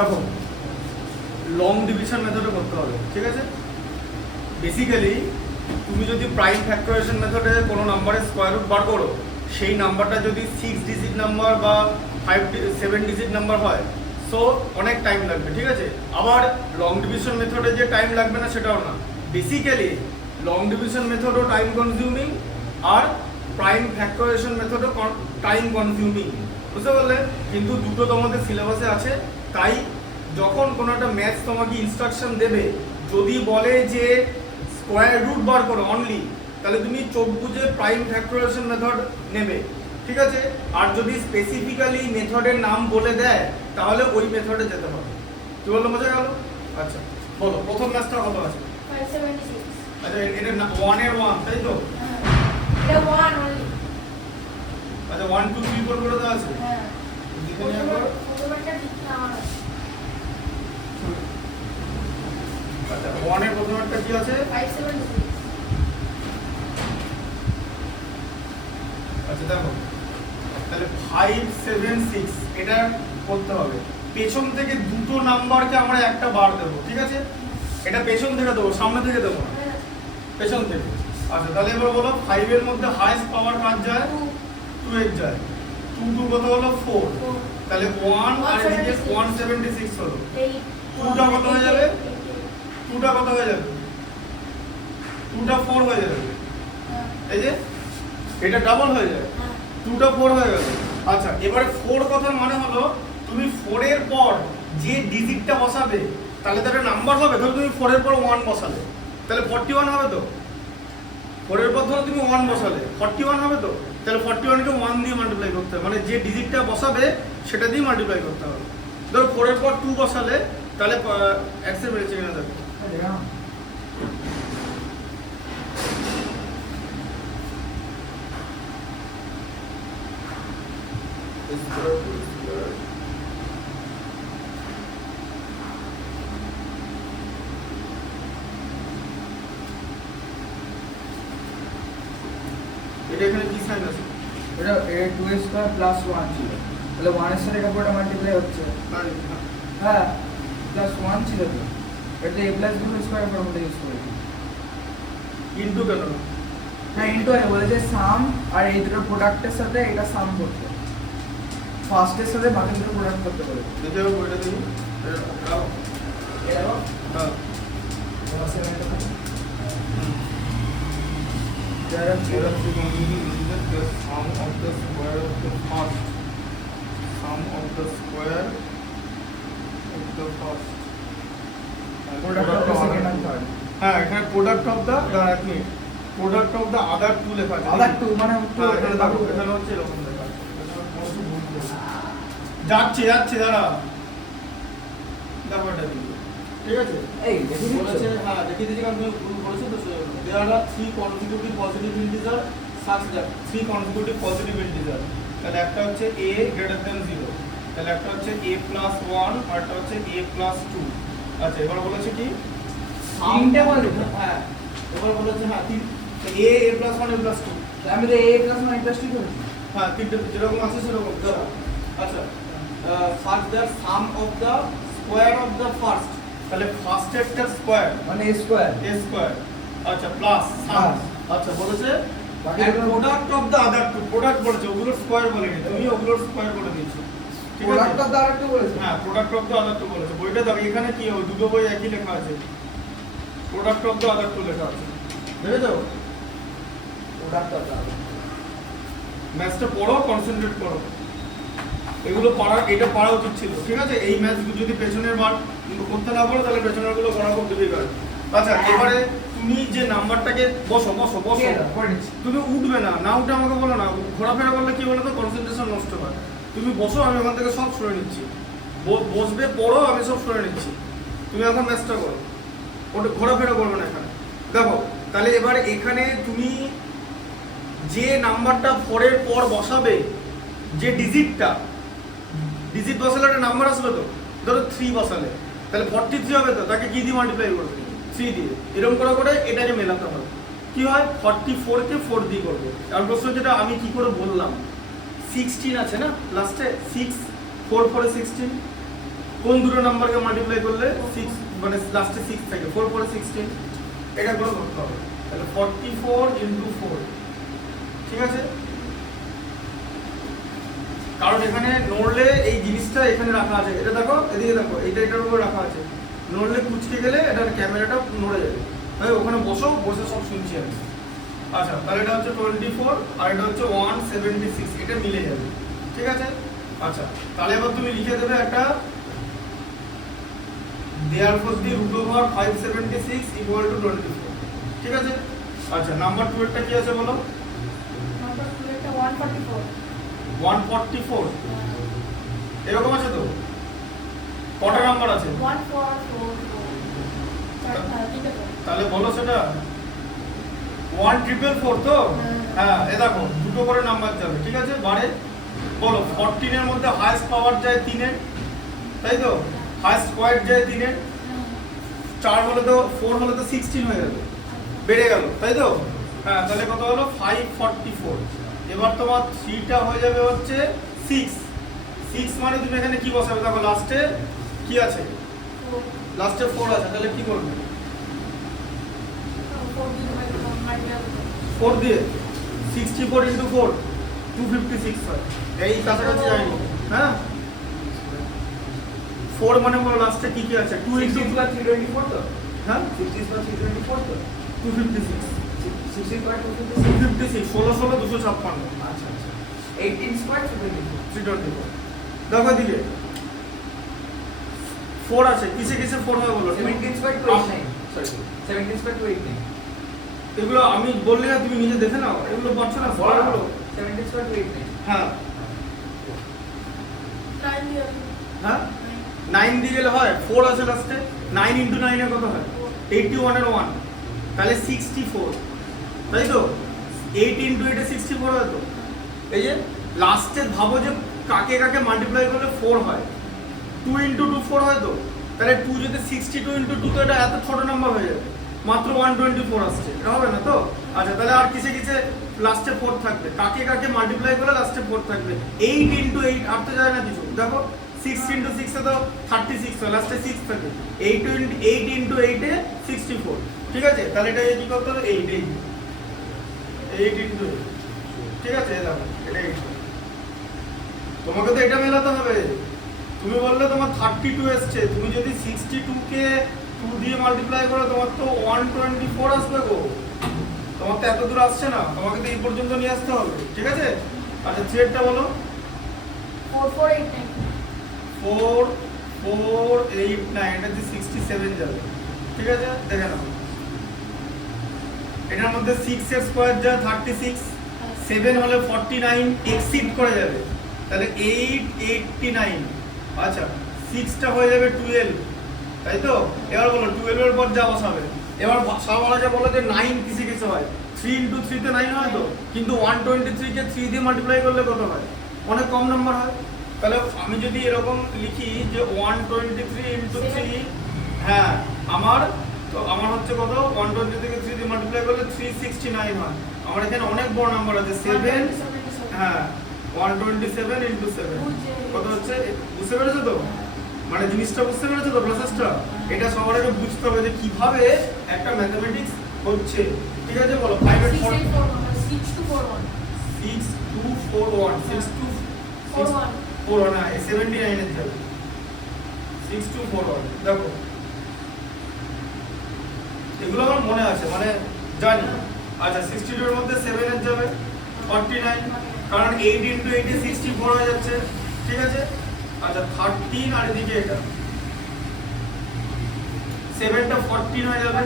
দেখো long division মেথডে করতে হবে, ঠিক আছে। বেসিক্যালি তুমি যদি প্রাইম ফ্যাক্টরাইজেশন মেথডে কোনো নাম্বারের স্কোয়ার রুট বার করো, সেই নাম্বারটা যদি 6 ডিজিট নাম্বার বা 7 ডিজিট নাম্বার হয়, সো অনেক টাইম লাগবে, ঠিক আছে। আবার লং ডিভিশন মেথডে যে টাইম লাগবে না সেটাও না। বেসিক্যালি লং ডিভিশন মেথডও টাইম কনজিউমিং আর প্রাইম ফ্যাক্টরাইজেশন মেথডও টাইম কনজিউমিং, বুঝতে পারলে। কিন্তু দুটো তোমাদের সিলেবাসে আছে, তাই যখন কোনো একটা ম্যাথস তোমাকে ইনস্ট্রাকশন দেবে, যদি বলে যে স্কোয়ার রুট বার করো অনলি, তাহলে তুমি চোখ বুঝে প্রাইম ফ্যাক্টরাইজেশন মেথড নেবে, ঠিক আছে। আর যদি স্পেসিফিক্যালি মেথডের নাম বলে দেয় তাহলে ওই মেথডে যেতে হবে। কি বললো, বোঝা গেল? আচ্ছা বলো প্রথম ম্যাথটা কত আছে? 576। আচ্ছা এটা 1 এর 1 তাই তো? এটা 1 only। আচ্ছা 1 2 3 4 করে দেওয়া আছে। হ্যাঁ, লিখে নিয়ে একবার। প্রথমটা লিখতে আমার আছে। আচ্ছা 1 এর প্রথমটা কি আছে? 576। আচ্ছা দেখো তাহলে 576 এটা করতে হবে। পেছন থেকে দুটো নাম্বারকে আমরা একটা বার দেবো, ঠিক আছে। এটা পেছন থেকে দেবো, সামনে থেকে দেবো না, পেছন থেকে। আচ্ছা তাহলে এবার বলো 5 এর মধ্যে হাইয়েস্ট পাওয়ার কাজ যায়? 2 এর যায়। 2 2 কত হলো? 4। তাহলে 1 আর এদিকে 176 হলো। 2টা কত হয়ে যাবে? 2টা কত হয়ে যাবে? 2টা 4 হয়ে যাবে। এই যে এটা ডাবল হয়ে যাবে, 2টা 4 হয়ে গেল। আচ্ছা এবারে 4 কথার মানে হলো তুমি 4 এর পর যে ডিজিটটা বসাবে তাহলে তার নাম্বার হবে। ধরো তুমি 4 এর পর 1 বসালে তাহলে 41 হবে তো। 4 এর পর ধরো তুমি 1 বসালে 41 হবে তো। তাহলে 41 কে 1 দিয়ে মাল্টিপ্লাই করতে হবে, মানে যে ডিজিটটা বসাবে সেটা দিয়ে মাল্টিপ্লাই করতে হবে। ধরো 4 এর পর 2 বসালে তাহলে অ্যাকসেপ্ট বেড়েছে কিনা দেখো। এটা এখানে কি সাইন আছে? এটা 2 স্কয়ার প্লাস 1 ছিল, তাহলে 1 এর সাথে এটা পুরোটা মাল্টিপ্লাই হচ্ছে। হ্যাঁ প্লাস 1 ছিল তো, এটা a plus b square formula use করেছি। ইনটু কেন? হ্যাঁ ইনটু আমি বলেছে সাম, আর এই দুটো প্রোডাক্টের সাথে এটা সাম করতে, ফার্স্টের সাথে বাকি দুটো প্রোডাক্ট করতে বলে। দেখে বইটা দেখি। এটা দাও। হ্যাঁ যারা sum of the square of the first, sum of the square of the first, product of second and third. হ্যাঁ এখানে প্রোডাক্ট অফ দা এক মিনিট, product of the other two লেখা আছে। আদার টু মানে হ্যাঁ, এখানে দেখো এখানে হচ্ছে এরকম লেখা আছে। যাচ্ছে যাচ্ছে দাঁড়া, দেখো এটা দিই, ঠিক আছে। এই দেখি বলেছে হ্যাঁ দেখিয়ে দিয়েছি, কারণ তুমি ভুল করেছো তো। দেয়ার আর 3 consecutive positive integer such that 3 consecutive positive integer, তাহলে একটা হচ্ছে a greater than 0, তাহলে একটা হচ্ছে a plus 1 আর একটা হচ্ছে a plus 2। আচ্ছা এবার বলেছে কি তিনটে বলেছে। হ্যাঁ এবার বলেছে হ্যাঁ তিন a plus 1 a plus 2। আমি তো a প্লাস 1 প্লাস 2 করেছি। হ্যাঁ তিনটে যেরকম আছে সেরকম দাঁড়া। আচ্ছা such that sum of the square of the first, তাহলে ফার্স্ট এর স্কয়ার মানে a স্কয়ার। a square. আচ্ছা প্লাস সাম। আচ্ছা বলেছে product of the other two, product বলেছে, ওগুলোর স্কয়ার বলেনি, তুমি ওগুলোর স্কয়ার করে দিয়েছো, ঠিক আছে। Product of the other two বলেছে। হ্যাঁ product of the other two বলেছে। বইটা দেখো এখানে কি হবে, দুটো বই একই লেখা আছে, product of the other two লেখা আছে, বুঝেছো? Product of the other. ম্যাথসটা পড়ো, কনসেন্ট্রেট করো, এগুলো পড়া, এটা পড়া উচিত ছিল, ঠিক আছে। এই ম্যাথ যদি পেছনের বার করতে না পারো তাহলে পেছনের গুলো করা খুব ডিফিকাল্ট। আচ্ছা এবারে তুমি যে নাম্বারটাকে বসো বসো বসো, তুমি উঠবে না, না উঠে আমাকে বলো না, ঘোরাফেরা করলে কি বলো তো কনসেন্ট্রেশন নষ্ট হয়। তুমি বসো, আমি ওখান থেকে সব শুনে নিচ্ছি, বসবে পড়ো, আমি সব শুনে নিচ্ছি, তুমি এখন ম্যাথসটা করো, ওটা ঘোরাফেরা করবে না এখানে। দেখো তাহলে এবার এখানে তুমি যে নাম্বারটা 4 এর পর বসাবে, যে ডিজিটটা, ডিজিট বসালে একটা নাম্বার আসবে তো। ধরো 3 বসালে তাহলে 43 হবে তো, তাকে কি দিয়ে মাল্টিপ্লাই করবে? 3 দিয়ে। এরকম করে করে এটাকে মেলাতে হবে। কি হয় 44 কে 4 দিয়ে করবে। আর প্রশ্ন যেটা আমি কি করে বললাম, 16 আছে না লাস্টে, 6 4 4 16, কোন দুটো নাম্বারকে মাল্টিপ্লাই করলে 6 মানে লাস্টে 6 থাকে 4 পরে 16 এটা করে করতে হবে তাহলে 44 ইনটু 4 ঠিক আছে কারণ এখানে নড়লে এই জিনিসটা এখানে রাখা আছে এটা দেখো এদিকে দেখো এটা এটার উপর রাখা আছে নড়লে কুচকে গেলে এটা ক্যামেরাটা নড়ে যাবে তাই ওখানে বসে সব শুনছি আমি আচ্ছা তাহলে এটা হচ্ছে 24 আর এটা হচ্ছে 176 এটা মিলে যাবে ঠিক আছে আচ্ছা তাহলে এবার তুমি লিখে দেবে একটা therefore the root over 576 equal to 24 ঠিক আছে আচ্ছা নাম্বার 2 এরটা কি আছে বলো নাম্বার 2 এটা 144 144 এরকম আছে তো কটা নাম্বার আছে 1444 তাহলে বলো সেটা 1444 তো হ্যাঁ এ দেখো দুটো করে নাম্বার যাবে ঠিক আছে বারে বলো 14 এর মধ্যে হাইয়েস্ট পাওয়ার যায় 3 এর তাই তো হাইয়েস্ট স্কয়ার যায় 3 এর 4 হলে তো 4 হলে তো 16 হয়ে গেল বেড়ে গেল তাই তো হ্যাঁ তাহলে কত হলো 544 এবার তোমার 3 টা হয়ে যাবে হচ্ছে 6 6 মানে তুমি এখানে কি বসাবে দেখো লাস্টে কি আছে লাস্টে 4 আছে তাহলে কি করবে 4 দিয়ে 64 ইনটু 4 256 হয় এই কাছাকাছি যায়নি হ্যাঁ 4 মানে বলো লাস্টে কি কি আছে 2 ইনটু 324 তো হ্যাঁ 324 তো 256 16 পয়েন্ট 256 16 16 256 আচ্ছা আচ্ছা 18 স্কয়ার 324 দেখো দিকে 4 আছে কিসে কিসে 4 হয় বলো 17 স্কয়ার 29 সরি 17 স্কয়ার 29 এগুলো আমি বললে না তুমি নিজে দেখে নাও এগুলো পারছো না ফলাগুলো 17 স্কয়ার 29 হ্যাঁ 9 দিয়ে হ্যাঁ 9 দিয়ে গেলে হয় 4 আছে লাস্টে 9 ইনটু 9 এর কত হয় 81 এর 1 তাহলে 64 তাই তো 8 ইনটু 8 এ 64 হয় তো এই যে লাস্টে ভাবো যে কাকে কাকে মাল্টিপ্লাই করলে 4 হয় 2 ইনটু 2 4 হয় তো তাহলে 2 যদি 62 ইনটু 2 তো এটা এত ছোট নাম্বার হয়ে যাবে মাত্র 124 আসছে এটা হবে না তো আচ্ছা তাহলে আর কিসে কিসে লাস্টে 4 থাকবে কাকে কাকে মাল্টিপ্লাই করলে লাস্টে 4 থাকবে 8 ইনটু 8 আর তো যায় না কিছু দেখো 6 ইনটু 6 এ তো 36 হয় লাস্টে 6 থাকে 8 ইনটু 8 এ 64 ঠিক আছে তাহলে এটা কি করতে হবে 8 ইনটু ঠিক আছে এই দেখো এটা 8 তোমাকে তো এটা মেলাতে হবে তুমি বললে তোমার 32 এসছে তুমি যদি 62 কে 2 দিয়ে মাল্টিপ্লাই করো তোমার তো 124 আসবে গো তোমার তো এত দূর আসছে না তোমাকে তো এই পর্যন্ত নিয়ে আসতে হবে ঠিক আছে আচ্ছা থ্রেডটা বলো 4489 4489 এটা যে 67 যাবে ঠিক আছে দেখে নাও এটার মধ্যে 6 এর স্কয়ার যা 36 7 হলে 49 এক্সিড করে যাবে তাহলে 889 আচ্ছা 6 টা হয়ে যাবে 12 তাই তো এবার বলো 12 এর পর যা বসাবে এবার সবাই যা বলে যে 9 কিসে কিসে হয় 3 ইনটু 3 তে 9 হয় তো কিন্তু 123 কে 3 দিয়ে মাল্টিপ্লাই করলে কত হয় অনেক কম নাম্বার হয় তাহলে আমি যদি এরকম লিখি যে 123 ইনটু 3 হ্যাঁ আমার হচ্ছে কত 123 থেকে 3 দিয়ে মাল্টিপ্লাই করলে 369 হয় আমার এখানে অনেক বড় নাম্বার আছে 7 হ্যাঁ 127 ইনটু 7 কত হচ্ছে বুঝতে পেরেছো তো মানে জিনিসটা বুঝতে পেরেছো তো প্রসেসটা এটা সবার আগে বুঝতে হবে যে কিভাবে একটা ম্যাথমেটিক্স হচ্ছে ঠিক আছে বলো 5 এর 6241 6241 না 79 এর যাবে 6241 দেখো এগুলো আমার মনে আছে মানে জানি আচ্ছা 62 এর মধ্যে 7 এর যাবে 49 কারণ 8 ইনটু 8 এ 64 হয়ে যাচ্ছে ঠিক আছে আচ্ছা 13 আর এদিকে এটা 7 টা 14 হয়ে যাবে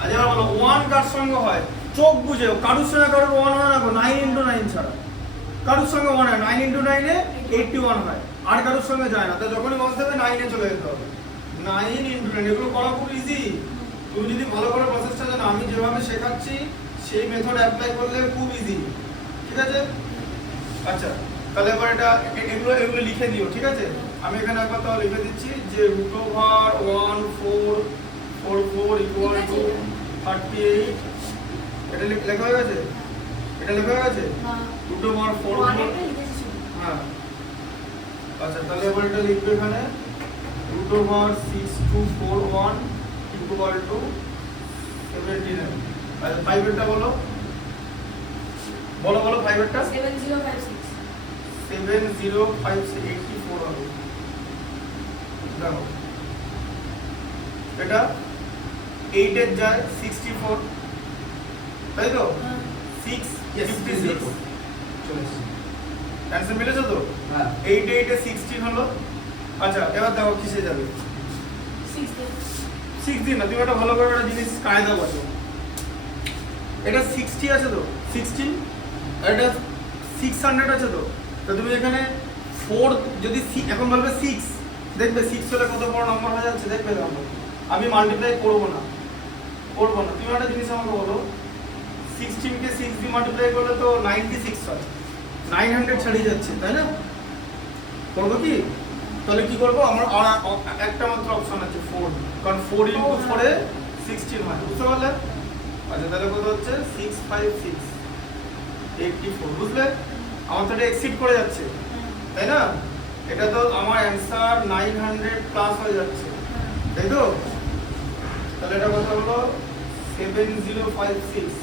আচ্ছা এবার বলো 1 কার সঙ্গে হয় চোখ বুঝে কারুর সঙ্গে কারুর 1 হয় না 9 ইনটু 9 ছাড়া কারুর সঙ্গে 1 হয় 9 ইনটু 9 এ 81 হয় আর কারুর সঙ্গে যায় না তাই যখনই বলতে হবে 9 এ চলে যেতে হবে 9 ইনটু 9 এগুলো করা খুব ইজি তুমি যদি ভালো করে প্রসেসটা জানো আমি যেভাবে শেখাচ্ছি সেই মেথড অ্যাপ্লাই করলে খুব ইজি ঠিক আছে আচ্ছা তাহলে এবার এটা এগুলো লিখে দিও ঠিক আছে আমি এখানে একবার তাহলে লিখে দিচ্ছি যে √1444 ইকুয়াল টু 38 এটা লেখা হয়ে গেছে এটা লেখা হয়ে গেছে √4 হ্যাঁ আচ্ছা তাহলে এবার এটা লিখবে এখানে root over 6241 equal to 79 আচ্ছা 5 এরটা বলো বলো বলো 5 এরটা 7056 7056 হবে দেখো এটা 8 এর যায় 64 তাই তো 656 চলে এসেছে। অ্যান্সার মিলেছে তো হ্যাঁ 8 8 এ 16 হলো আচ্ছা এবার দেখো কিসে যাবে 6 দিন না তুমি একটা ভালো করে একটা জিনিস কায়দা বলো এটা 60 আছে তো 16 আর এটা 600 আছে তো তো তুমি এখানে 4 যদি এখন বলবে 6 দেখবে 6 হলে কত বড় নাম্বার হয়ে যাচ্ছে দেখবে দেখো আমি মাল্টিপ্লাই করব না তুমি একটা জিনিস আমাকে বলো 16 কে 6 দিয়ে মাল্টিপ্লাই করলে তো 96 হয় 900 ছাড়িয়ে যাচ্ছে তাই না করব কি তাহলে কি করব আমার আর একটা মাত্র অপশন আছে 4 কারণ 4 ইনটু 4 এ 16 হয় বুঝতে পারলে আচ্ছা তাহলে কত হচ্ছে 656 84 বুঝলে আমার তো এটা এক্সিড করে যাচ্ছে তাই না এটা তো আমার অ্যানসার 900 প্লাস হয়ে যাচ্ছে তাই তো তাহলে এটা কত হলো 7056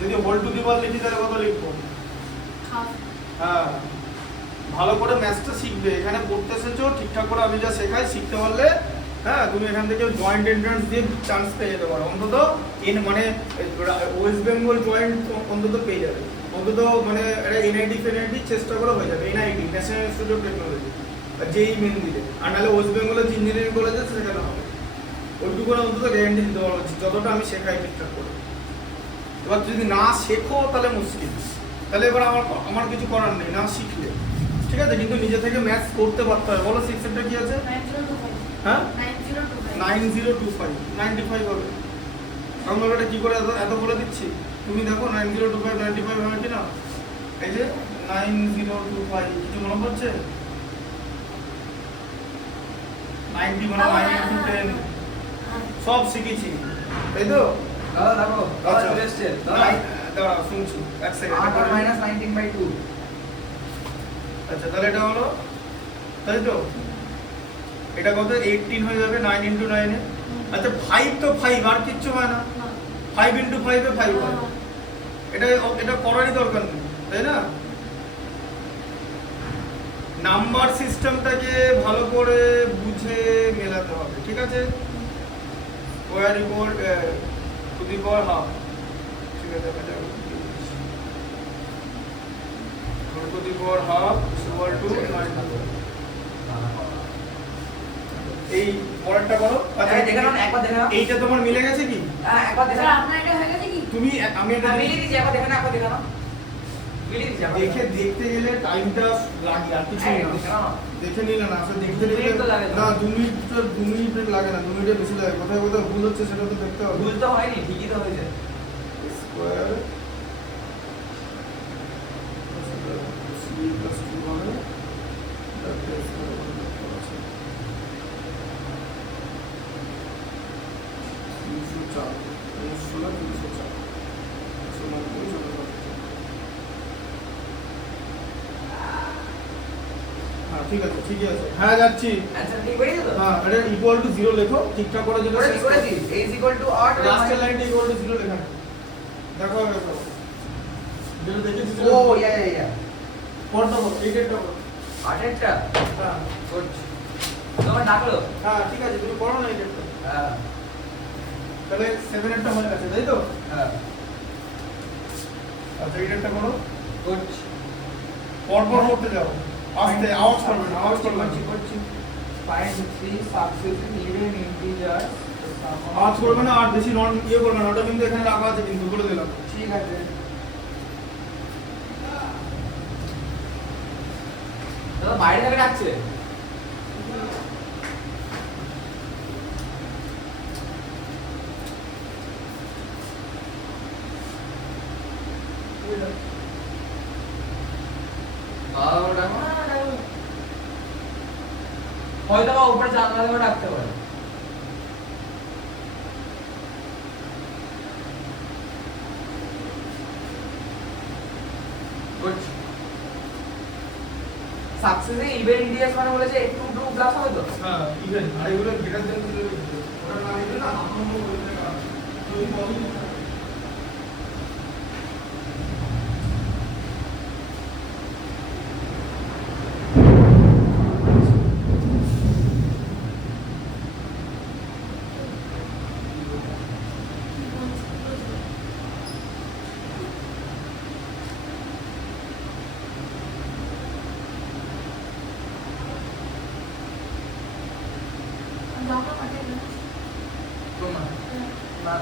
যদি হোল টু দি পাওয়ার লিখি তাহলে কত লিখবো হ্যাঁ ভালো করে ম্যাথসটা শিখবে এখানে পড়তে এসেছো ঠিকঠাক করে আমি যা শেখাই শিখতে পারলে হ্যাঁ তুমি এখান থেকে জয়েন্ট এন্ট্রান্স দিয়ে চান্স পেয়ে যেতে পারো অন্তত মানে ওয়েস্ট বেঙ্গল জয়েন্ট অন্তত পেয়ে যাবে অন্তত মানে এটা এনআইটি ফেনআইটি চেষ্টা করে হয়ে যাবে NIT national institute of technology যেই মেন দিলে আর নাহলে ওয়েস্ট বেঙ্গলের যে ইঞ্জিনিয়ারিং কলেজ আছে সেখানে হবে ওইটুকু অন্তত গ্যারান্টি দিতে পারবো যতটা আমি শেখাই ঠিকঠাক করে এবার যদি না শেখো তাহলে মুশকিল তাহলে এবার আমার কিছু করার নেই না শিখলে ঠিক আছে কিন্তু নিজে থেকে ম্যাথস করতে পারতে হবে বলো 6 এরটা কি আছে 9025 হ্যাঁ 9025 95 হবে আমরা এটা কি করে এত বলে দিচ্ছি তুমি দেখো 9025 95 হবে কি না এই যে 9025 কিছু মনে পড়ছে 90 মানে 9 into 10 সব শিখেছি তাই তো দাদা দেখো দাদা আচ্ছা। চলে এসছে দাদা দাঁড়াও শুনছি এক সেকেন্ড 8 আর মাইনাস 19/2 আচ্ছা তাহলে এটা হলো তাই তো এটা কত 18 হয়ে যাবে 9 into 9 এ আচ্ছা 5 তো 5 আর কিচ্ছু হয় না 5 into 5 এ 5 হয় এটা করারই দরকার নেই তাই না নাম্বার সিস্টেমটাকে ভালো করে বুঝে মেলাতে হবে ঠিক আছে square equal to the power half ঠিক আছে এটা to the power half equal to 9 এই পরেরটা করো আচ্ছা দেখে নাও একবার দেখে নাও এইটা তোমার মিলে গেছে কি হ্যাঁ একবার দেখে স্যার নাও আপনার এটা হয়ে গেছে কি তুমি আমি এটা হ্যাঁ মিলিয়ে দিছি একবার দেখে নাও একবার দেখে নাও মিলিয়ে দিছি একবার দেখে দেখতে গেলে টাইমটা লাগে আর কিছু হ্যাঁ, না দেখে নাও। দেখে নিলে না আসলে দেখতে 2 মিনিট তো লাগে না। না 2 মিনিট লাগে না 2 মিনিটের বেশি লাগে কোথায় কোথায় ভুল হচ্ছে সেটা তো দেখতে হবে ভুল তো হয়নি ঠিকই তো হয়েছে স্কয়ার হ্যাঁ ঠিক আছে ঠিকই আছে হ্যাঁ যাচ্ছি অ্যানসার ঠিক হয়ে গেল হ্যাঁ এটা ইকুয়াল টু 0 লেখো ঠিকঠাক করে যেটা করেছি করেছি a is equal to 8 লাস্টের লাইনটা ইকুয়াল টু 0 লেখা দেখো দেখো যেটা দেখেছি ও ইয়া পড়তে হবে এইটা 8 টা হ্যাঁ করছি তোমার ডাকলো হ্যাঁ ঠিক আছে তুমি পড়ো না এইটা হ্যাঁ তাহলে 7 এরটা হয়ে গেছে তাই তো হ্যাঁ আচ্ছা এইটা করো করছি পরপর করতে যাও আস্তে আওয়াজ করবে না আওয়াজ করবে না করছি find 3 successive even integers আওয়াজ করবে না আর বেশি নন করবে না ওটা কিন্তু এখানে রাখা আছে কিন্তু বলে দিলাম ঠিক আছে দাদা বাইরে থেকে ডাকছে হয়তো বা উপরে জানলা থেকে ডাকতে পারে সাকসেসে ইভেন ইন্ডিয়াস মানে বলেছে একটু টু প্লাস হবে তো? হ্যাঁ ইভেন আর এগুলো গ্রেটার দেন ওটা না দিলে না আপন বলতে পারে তুমি কত জামা কাটে না তোমার না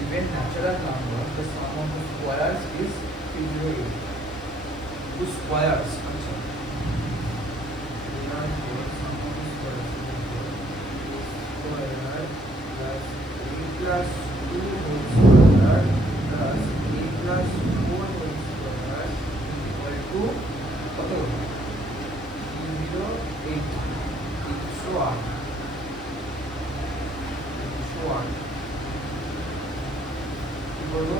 Even natural number, the sum of the squares is 208. Two squares. Sum of the squares plus 2 whole square plus a plus 4 whole square equal to কত? 208. 308. 308. বলো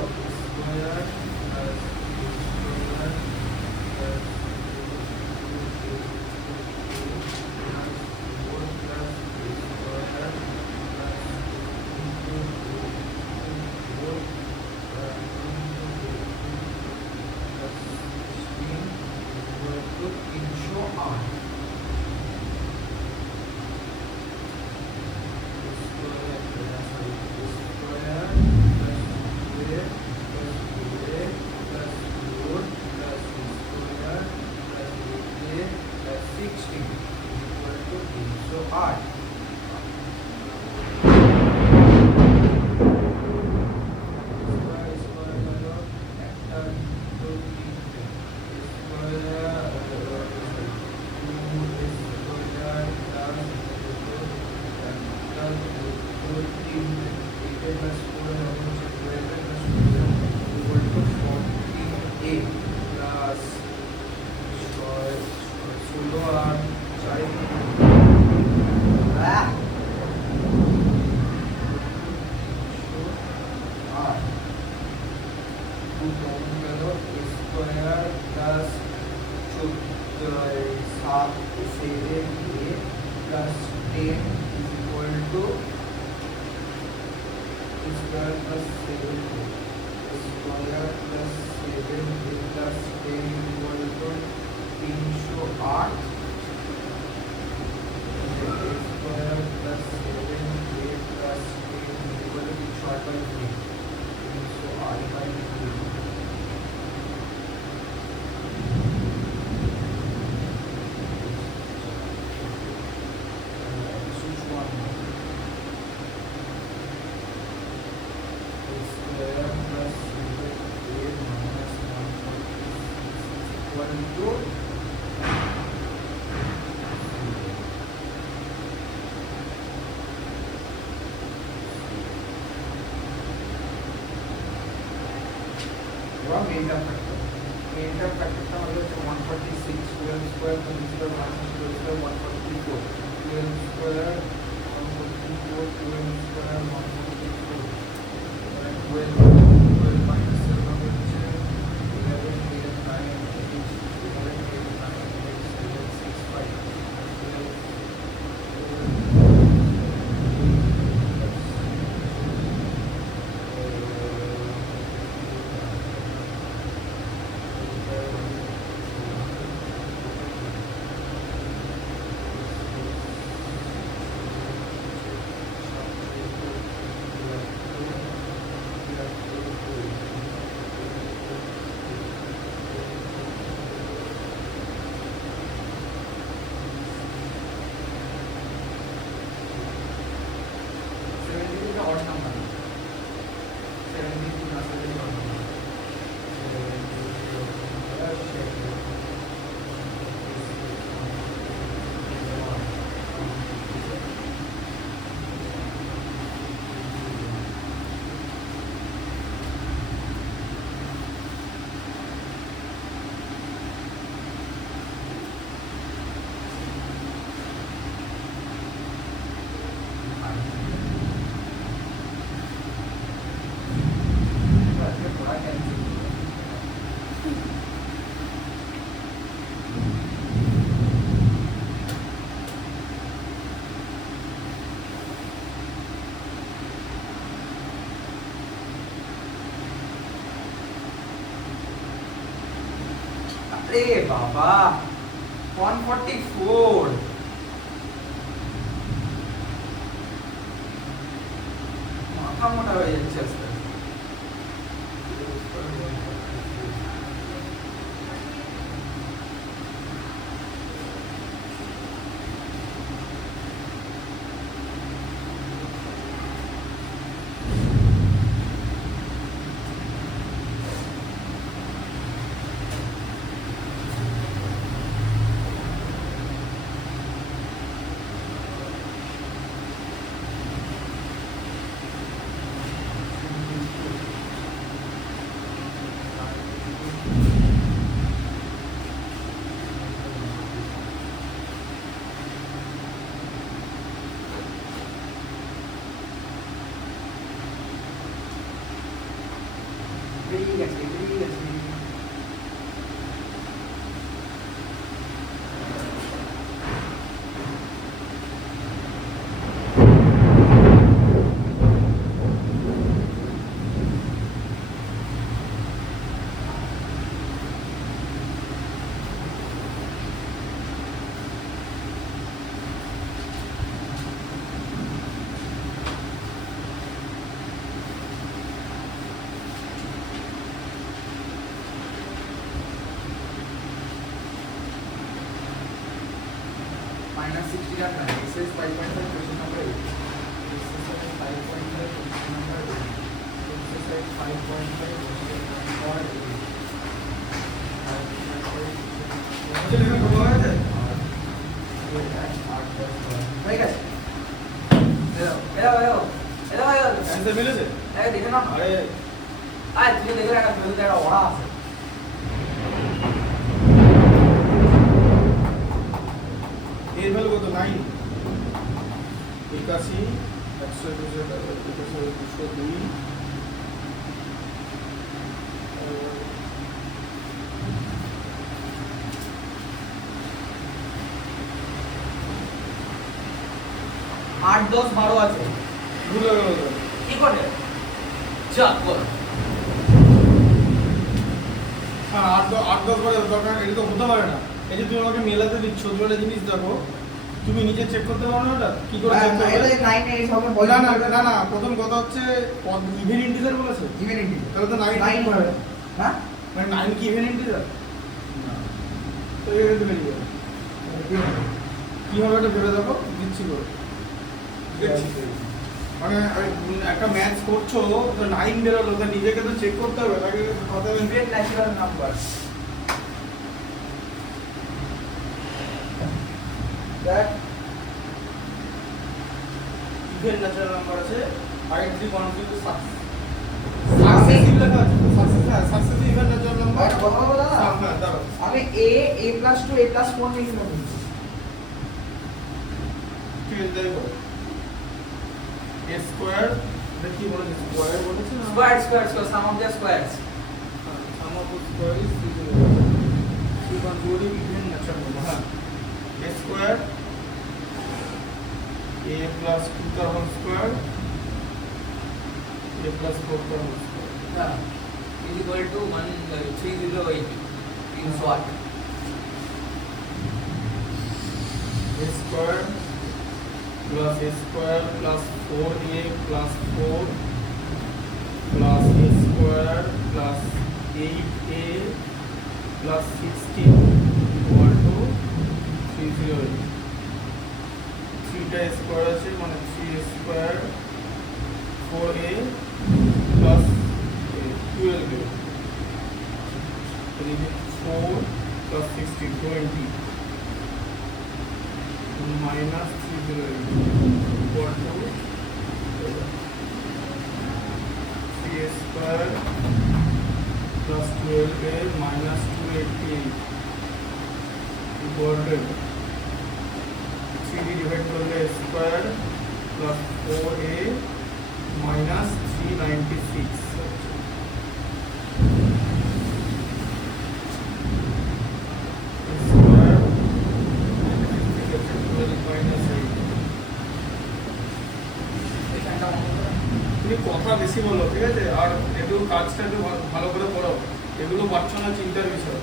square plus square plus 4 plus square plus 308 মেইনটা factor মেইনটা ফ্যাক্টরটা হলো 146 12 square 12 square minus 12 square 144 12 square 144 12 square 144 12 12 minus 7 হচ্ছে 11 8 9 8 11 8 9 8 7 6 5 12 আরে বাবা 144 মাথা মোটা হয়ে যাচ্ছে আস্তে আস্তে। বেরিয়ে গেছে বেরিয়ে গেছে। -60 আর 9 exercise 5.5 question number 8 exercise 5.5 question number 8 exercise 5.5 question number 8 লেখা কত হয়েছে? হয়ে গেছে। এলো অ্যান্সার মিলেছে? দেখে নাও। আরে আয় তুমি দেখে একটা বিরুদ্ধে একটা ওড়া আছে। এর ভ্যালু কত? 9 81 100 8 10 12 আছে। ভুলে গেল তো। কি করে? চল বল। হ্যাঁ 8-10 বারের দরকার, এটা তো হতে পারে না। এই যে তুমি আমাকে মেলাতে দিচ্ছ, তুমি একটা জিনিস দেখো, তুমি নিজে চেক করতে পারো না ওটা কি করে চেক করবে? এটা 9 এর সঙ্গে বল। না প্রথম কথা হচ্ছে ইভেন ইন্টিজার বলেছে, ইভেন ইন্টিজার তাহলে তো 9 হবে না, মানে 9 কি ইভেন ইন্টিজার? তো এটা তো বেরিয়ে যাবে। কিভাবে এটা ভেবে দেখো, দিচ্ছি করে মানে একটা ম্যাথ করছো তো 9 বেরোলো, তো নিজেকে তো চেক করতে হবে, তাকে কথা even natural number. That even natural number আছে 5310 সাকসেসিভ লেখা আছে, সাকসেসিভ ইভেন ন্যাচারাল নাম্বার। আর কথা বলা না, হ্যাঁ দাঁড়াও, আমি a+2 a+4 লিখলাম। ঠিক আছে দেখো a স্কয়ার, এটা কি বলেছে? স্কয়ার বলেছে না? Square sum of the squares. Sum of square is 3 even natural number. হ্যাঁ a স্কয়ার a plus 2 का होल स्क्वायर a plus 4 का होल स्क्वायर हां is equal to 13080 in short। a square plus 4a plus 4 plus a square plus 8a plus 16 equal to 308। 3টা square আছে মানে 3a square 4a plus 12a, এদিকে 4 plus 16 20 minus 308 equal to 3a square plus 12a minus 288 equal to 3 divided by a square plus 4a minus 396 square minus 8। তুমি কথা বেশি বলো, ঠিক আছে? আর একটু কাজটা একটু ভালো করে করো, এগুলো পারছো না চিন্তার বিষয়।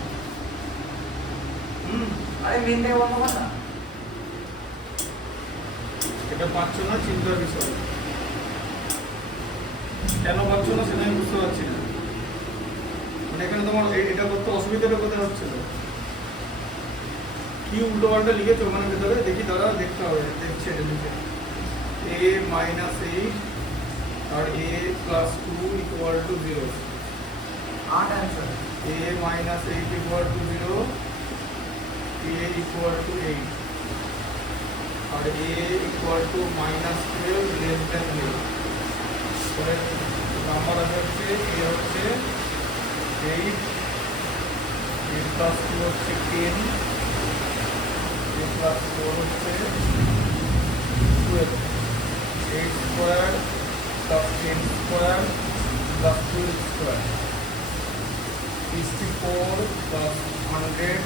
আরে মেনটাকে বন্ধ কর না। এটা পাচ্ছ না, চিন্তার বিষয়। কেন পাচ্ছ না সেটা আমি বুঝতে পারছি না। মানে এখানে তোমার এটা করতে অসুবিধাটা কোথায় হচ্ছিল? কি উল্টো পাল্টা লিখেছো ওখানে ভেতরে? দেখি দাঁড়া, দেখতে হবে। দেখছি এটা লিখে a minus 8 আর a plus 2 equal to 0. 8 answer a minus 8 equal to 0, a equal to 8 আর a equal to minus 12 less than 0. তাহলে নাম্বার হচ্ছে a হচ্ছে 8, a plus 2 হচ্ছে 10, a plus 4 হচ্ছে 12. 8 square plus 10 square plus 12 square. 64 plus 100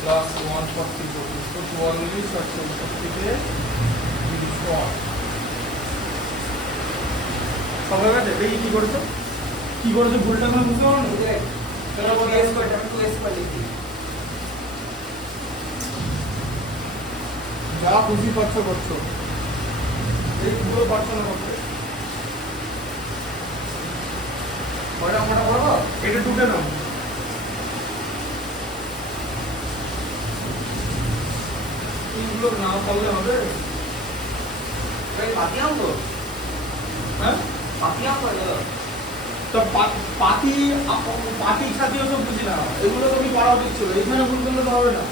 plus 144. तो 44 और 64 के 31 সবাই কাছে এই কি করেছো? কি করেছো ভুলটা তুমি বুঝতে পারো না? चलो वो s को 2s पर लिख दी। যা খুশি পাচ্ছ করছো, এই পুরো পাচ্ছ না করতে। বড় মোটা করব এটা টুটে নাও। এইগুলো না পারলে হবে? भाई पातियां तो হ্যাঁ पातियां पर তো পাতি পাতি সাথীও সব বুঝি না, এগুলো তুমি পড়া উচিত ছিল। এইখানে ভুল করলে তো হবে না।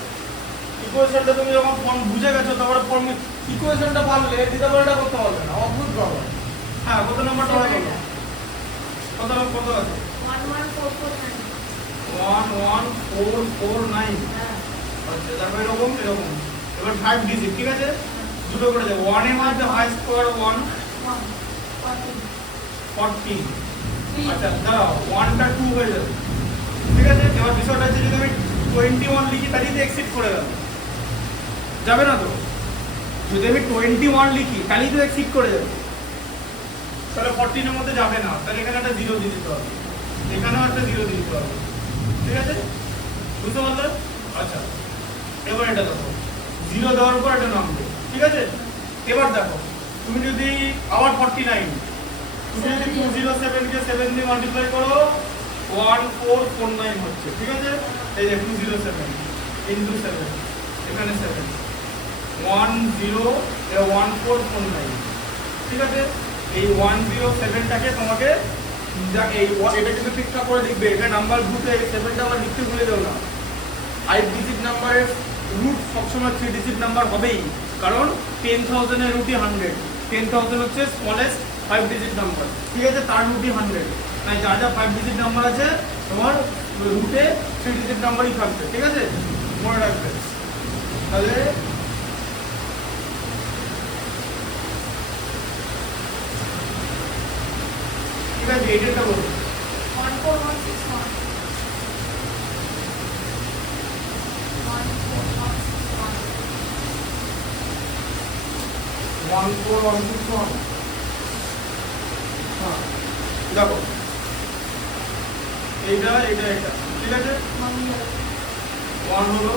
ইকুয়েশনটা তুমি যখন বুঝে গেছো তারপরে ফর্মে ইকুয়েশনটা পারলে দিতে পারলে করতে পারবে না, অদ্ভুত ব্যাপার। হ্যাঁ, কত নাম্বারটা হয়ে গেল? কত কত আছে? 11449 11449। হ্যাঁ আচ্ছা, তারপর এরকম এরকম। এবার 5 ডিজিট, ঠিক আছে? দুটো করে যাবে। 1 এর মধ্যে হাই স্কোয়ার 1 14। আচ্ছা, দাঁড়াও, 1টা 2 হয়ে যাবে, ঠিক আছে? এবার বিষয়টা হচ্ছে যদি আমি 21 লিখি তাহলে তো এক্সিট করে যাবে না তো? যদি আমি 21 লিখি তাহলেই তো এক্সিট করে যাবে, তাহলে 14 এর মধ্যে যাবে না। তাহলে এখানে একটা 0 দিয়ে দিতে হবে, এখানেও একটা 0 দিয়ে দিতে হবে, ঠিক আছে? বুঝতে পারলে? আচ্ছা, এবার এটা দেখো, 0 দেওয়ার পর এটা নামবে, ঠিক আছে? এবার দেখো, তুমি যদি আবার 49, তুমি যদি 207 কে 7 দিয়ে মাল্টিপ্লাই করো 1449 হচ্ছে, ঠিক আছে? এই যে 207 ইনটু 7, এখানে 7 1449, ঠিক আছে? এই 107টাকে তোমাকে এই এটা কিন্তু ঠিকঠাক করে লিখবে। এটা নাম্বার গ্রুপে 7টা আবার লিখতে ভুলে যাও না। 5 ডিজিট নাম্বারের রুট সবসময় 3 ডিজিট নাম্বার হবেই, কারণ 10,000 এর রুটই 100। 10,000 হচ্ছে স্মলেস্ট 5 ডিজিট নাম্বার, ঠিক আছে? তার রুটই 100। তাই যা যা 5 ডিজিট নাম্বার আছে তোমার রুটে 3 ডিজিট নাম্বারই থাকবে, ঠিক আছে? মনে রাখবে। তাহলে ঠিক আছে, এইটা বলুন। 14161 14161। হ্যাঁ, দেখো এইটা এটা এটা, ঠিক আছে? 1 হলো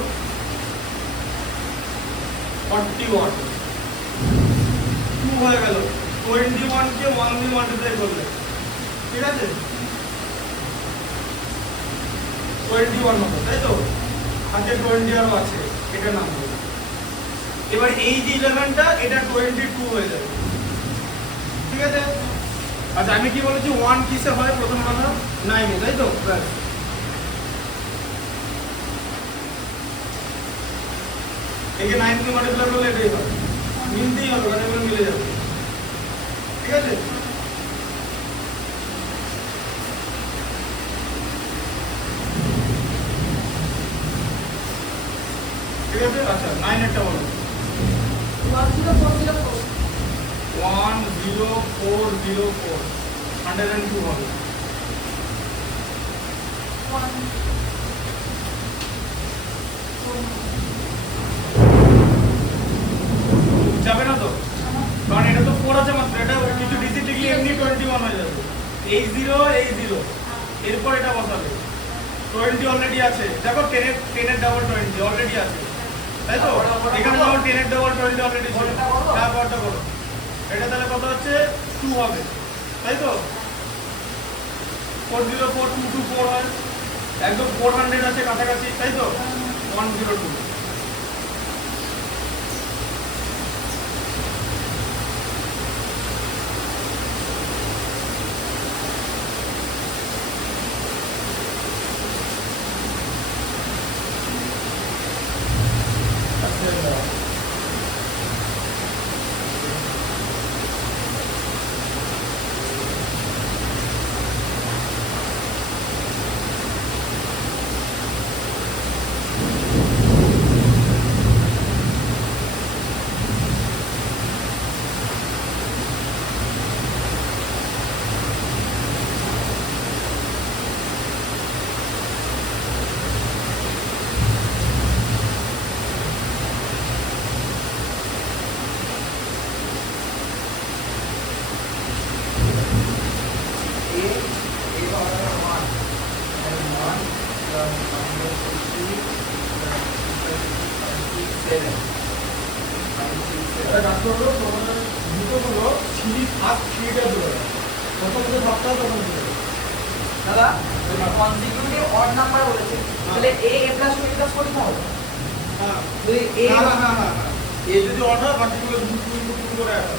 41, 2 হয়ে গেল। 21 কে 1 দিয়ে মাল্টিপ্লাই করলে, ঠিক আছে? 21 হবে, তাই তো? হাতে 20 আরও আছে, এটা নাম হবে। এবার এই যে 11টা এটা 22 হয়ে যাবে, ঠিক আছে? আচ্ছা, আমি কি বলেছি 1 কিসে হয় প্রথম কথা? 9 এ, তাই তো? ব্যাস, একে 9 দিয়ে মাল্টিপ্লাই করলে এটাই হয়, মিলতেই হবে, কারণ এগুলো মিলে যাবে, ঠিক আছে? ঠিক আছে? আচ্ছা, 9 এরটা বলো। 10404 10404 102 হবে। 1 যাবে না তো? কারণ এটা তো 4 আছে মাত্র, এটা কিছু ডিজিট লিখলে এমনি 21 হয়ে যাবে। এই 0 এরপর এটা বসাবে, 20 অলরেডি আছে, দেখো 10 এর ডাবল 20 অলরেডি আছে, তাই তো? এখানে যেমন 10 এর ডাবল 20 অলরেডি ছিল। হ্যাঁ, পরটা করো। এটা তাহলে কত হচ্ছে? 2 হবে, তাই তো? 404,224 হয়, একদম 400 আছে কাছাকাছি, তাই তো? 102। দাদা কনসিকিউটিভ অড নাম্বার বলেছে, তাহলে a প্লাস b প্লাস করতে হবে। যদি a এ যদি অর্ডার বাকিগুলো দুটো করে আসে।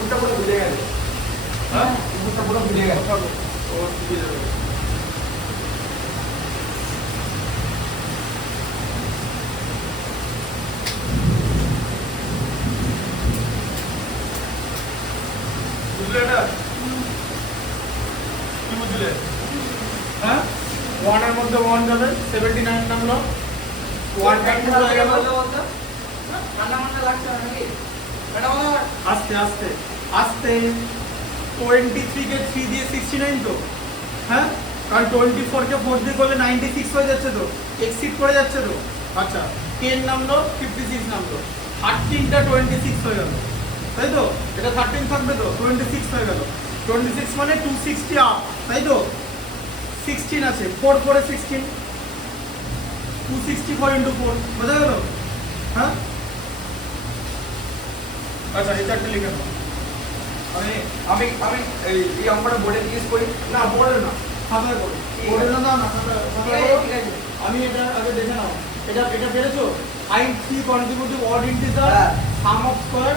উল্টা পুরো ভুলে গেছে। হ্যাঁ, উল্টা পুরো ভুলে গেছে। ও ঠিক আছে। বুঝলে এটা? কি বুঝলে? হ্যাঁ, 1 এর মধ্যে 1 যাবে, 79 নামলো, 1 টা হয়ে গেল। মান্না মান্না লাগছে না নাকি? এটা বলো। আস্তে আস্তে আস্তে 23 কে 3 দিয়ে 69 তো, হ্যাঁ, কারণ 24 কে 4 দিয়ে করলে 96 হয়ে যাচ্ছে তো, এক্সিড করে যাচ্ছে তো। আচ্ছা, 10 নামলো, 56 নামলো, 13 টা 26 হয়ে গেল, তাই তো? এটা 13 থাকবে তো, 26 হয়ে গেল। 26 মানে 260 আপ, তাই তো? 16 আছে, 4 4 16, 264 ইন্টু 4, বোঝা গেল? হ্যাঁ, আচ্ছা, এটা একটা লিখে দাও। আমি এই অঙ্কটা বোর্ডে জিজ্ঞেস করি। না, বোর্ডে না, খাতায় করো। বোর্ডে না, না, খাতায় ঠিক করো। আছে। আমি এটা আগে দেখে নাও। এটা পেরেছো? ফাইন্ড 3 কন্টিকিউটিভ অড ইন্টিজার, হ্যাঁ। সাম অফ স্কয়ার।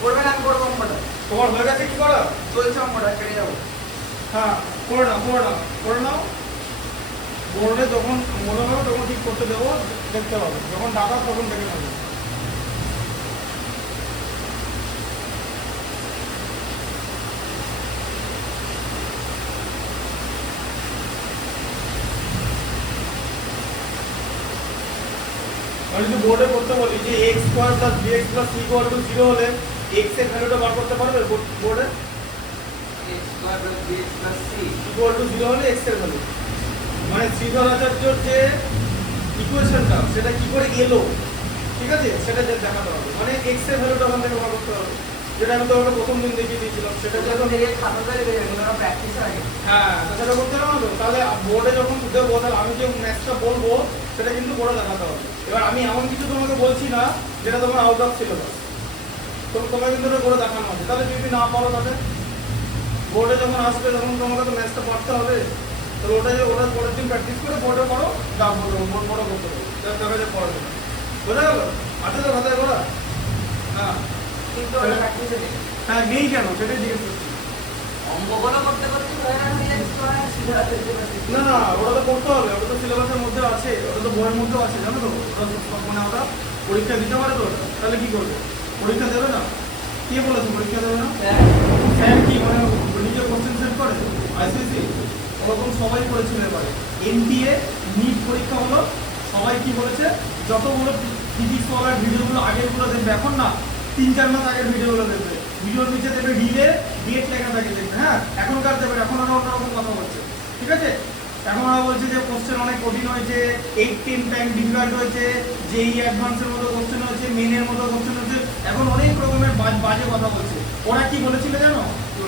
করবে না, আমি করবো অঙ্কটা। তোমার হয়ে গেছে কি করো? চলছে অঙ্কটা, কেটে যাবো। হ্যাঁ, করে নাও। বোর্ডে যখন মনে হবে তখন ঠিক করতে দেবো, দেখতে হবে। যখন ডাকা তখন দেখে নেবো। আমি যদি বোর্ডে করতে বলি যে x square plus bx plus c equal to 0 হলে x এর ভ্যালুটা বার করতে পারবে বোর্ডে? x square plus bx plus c equal to 0 হলে x এর ভ্যালু, মানে শ্রীধর আচার্যর যে ইকুয়েশনটা সেটা কি করে এলো, ঠিক আছে, সেটা যে দেখাতে হবে। মানে x এর ভ্যালুটা ওখান থেকে বার করতে হবে, যেটা আমি তোমাকে প্রথম দিন দেখিয়ে দিয়েছিলাম। সেটা যখন যখন থেকে খাতাতে এগুলো প্র্যাকটিস আগে। হ্যাঁ, সেটা করতে হবে না তো। তাহলে বোর্ডে যখন দেবো, তাহলে আমি যে ম্যাথসটা বলবো সেটা কিন্তু বোর্ডে দেখাতে হবে। এবার আমি এমন কিছু তোমাকে বলছি না যেটা তোমার আউট অফ সিলেবাস, তোমাকে কিন্তু ওটা বোর্ডে দেখানো হবে। তাহলে যদি না পারো, তাহলে বোর্ডে যখন আসবে তখন তোমাকে তো ম্যাথসটা পড়তে হবে। তাহলে ওটা পরের দিন প্র্যাকটিস করে বোর্ডে পড়ো, যা বলবো বোর্ড করতে হবে, দেখা যায় পড়া যাবে। বোঝা গেল? আছে তো খাতায় করা? হ্যাঁ, কিন্তু ওটা প্র্যাকটিসে নেই। হ্যাঁ, নেই কেন সেটাই জিজ্ঞেস করছি। অঙ্কগুলো করতে করতে হয়ে গেছে, না না, ওটা তো করতে হবে, ওটা তো সিলেবাসের মধ্যে আছে, ওটা তো বইয়ের মধ্যেও আছে, জানো তো? ওটা মানে ওটা পরীক্ষা দিতে পারে তো ওটা, তাহলে কি করবে? পরীক্ষা দেবে না? কে বলেছে পরীক্ষা দেবে না? হ্যাঁ। স্যার কি মানে নিজে কোশ্চেন সেট করে আইসিসি ওরকম সবাই করেছিল এবারে এনটিএ নিট পরীক্ষা হলো সবাই কি বলেছে যতগুলো ফিজিক্স ওয়ালার ভিডিওগুলো আগেরগুলো দেখবে এখন না 3-4 মাস আগের ভিডিওগুলো দেখবে ভিডিওর নিচে দেবে রিলে ডেট লেখা থাকে দেখবে হ্যাঁ এখনকার দেবে এখন ওরা অন্যরকম কথা বলছে ঠিক আছে এখন ওরা বলছে যে কোশ্চেন অনেক কঠিন হয়েছে 8-10 টাইম ডিফিকাল্ট হয়েছে যেই অ্যাডভান্সের মতো কোশ্চেন হয়েছে মেনের মতো কোশ্চেন হয়েছে এখন অনেক রকমের বাজে কথা বলছে ওরা কি বলেছিল জানো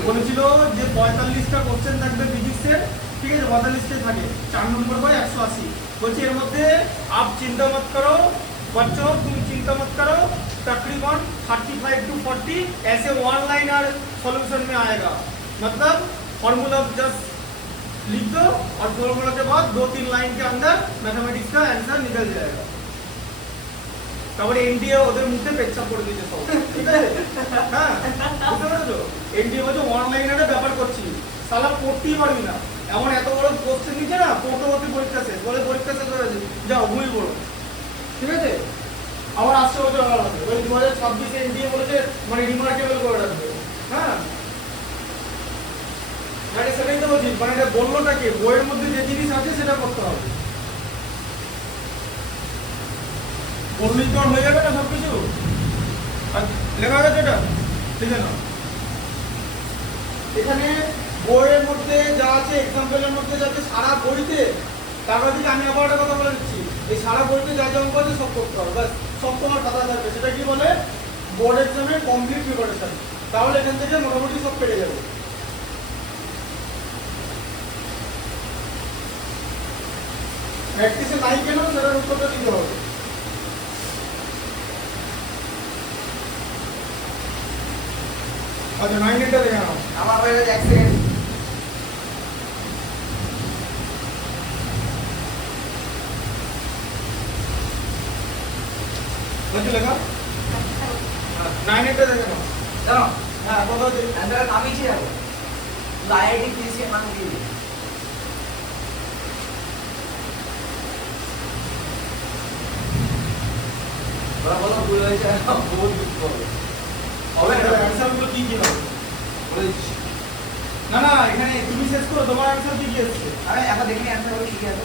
বলেছিল যে 45টা কোশ্চেন থাকবে ফিজিক্সের ঠিক আছে 45 থাকে 4 নম্বর করে 180 বলছি এর মধ্যে आप चिंता मत करो बच्चों तुम चिंता मत करो तकरीबन 35 to 40 ऐसे वन लाइनर सॉल्यूशन में आएगा मतलब फॉर्मूला जस्ट लिख दो और फॉर्मूला के बाद 2-3 लाइन के अंदर मैथमेटिक्स का आंसर निकल जाएगा তারপরে এনডিএ ওদের মুখে পেচ্ছাপ করে দিয়েছে সব ঠিক আছে হ্যাঁ বুঝতে পেরেছো এনডিএ বলছে ওয়ান লাইনারে ব্যাপার করছি সালা পড়তেই পারবি না এমন এত বড় কোশ্চেন নিচ্ছে না পড়তে পরীক্ষা শেষ বলে পরীক্ষা শেষ হয়ে গেছে যাও ঘুমিয়ে পড়ো ঠিক আছে আবার আসছে বছর আবার আসবে ওই 2026 এনডিএ বলেছে মানে রিমার্কেবল করে রাখবে হ্যাঁ মানে সেটাই তো বলছি মানে এটা বললোটা কি বইয়ের মধ্যে যে জিনিস আছে সেটা করতে হবে পড়লেই তো আর হয়ে যাবে না সবকিছু আর লেখা গেছে এটা ঠিক আছে এখানে বইয়ের মধ্যে যা আছে এক্সাম্পলের মধ্যে যা আছে সারা বইতে তারপর দিকে আমি আবার একটা কথা বলে দিচ্ছি এই সারা বইতে যা যা অঙ্ক আছে সব করতে হবে ব্যাস সব তোমার খাতা থাকবে সেটা কি বলে বোর্ড এক্সামের কমপ্লিট প্রিপারেশন তাহলে এখান থেকে মোটামুটি সব পেরে যাবে প্র্যাকটিসে নাই কেন সেটার উত্তরটা দিতে হবে আচ্ছা 9 এটা দেখে নাও আমার হয়ে গেছে 1 সেকেন্ড হচ্ছে লেখা 9 এটা দেখে নাও জানো হ্যাঁ কত আছে অ্যান্সার আমি ছিল আইআইটি ফিজিক্স মান দিয়ে ওরা বলো ভুল হয়েছে বহুত দুঃখ হবে হবে না অ্যানসার গুলো কি হবে বলেছি না না এখানে তুমি শেষ করো তোমার অ্যানসার কি এসেছে আরে এখন দেখি অ্যান্সার গুলো কি আছে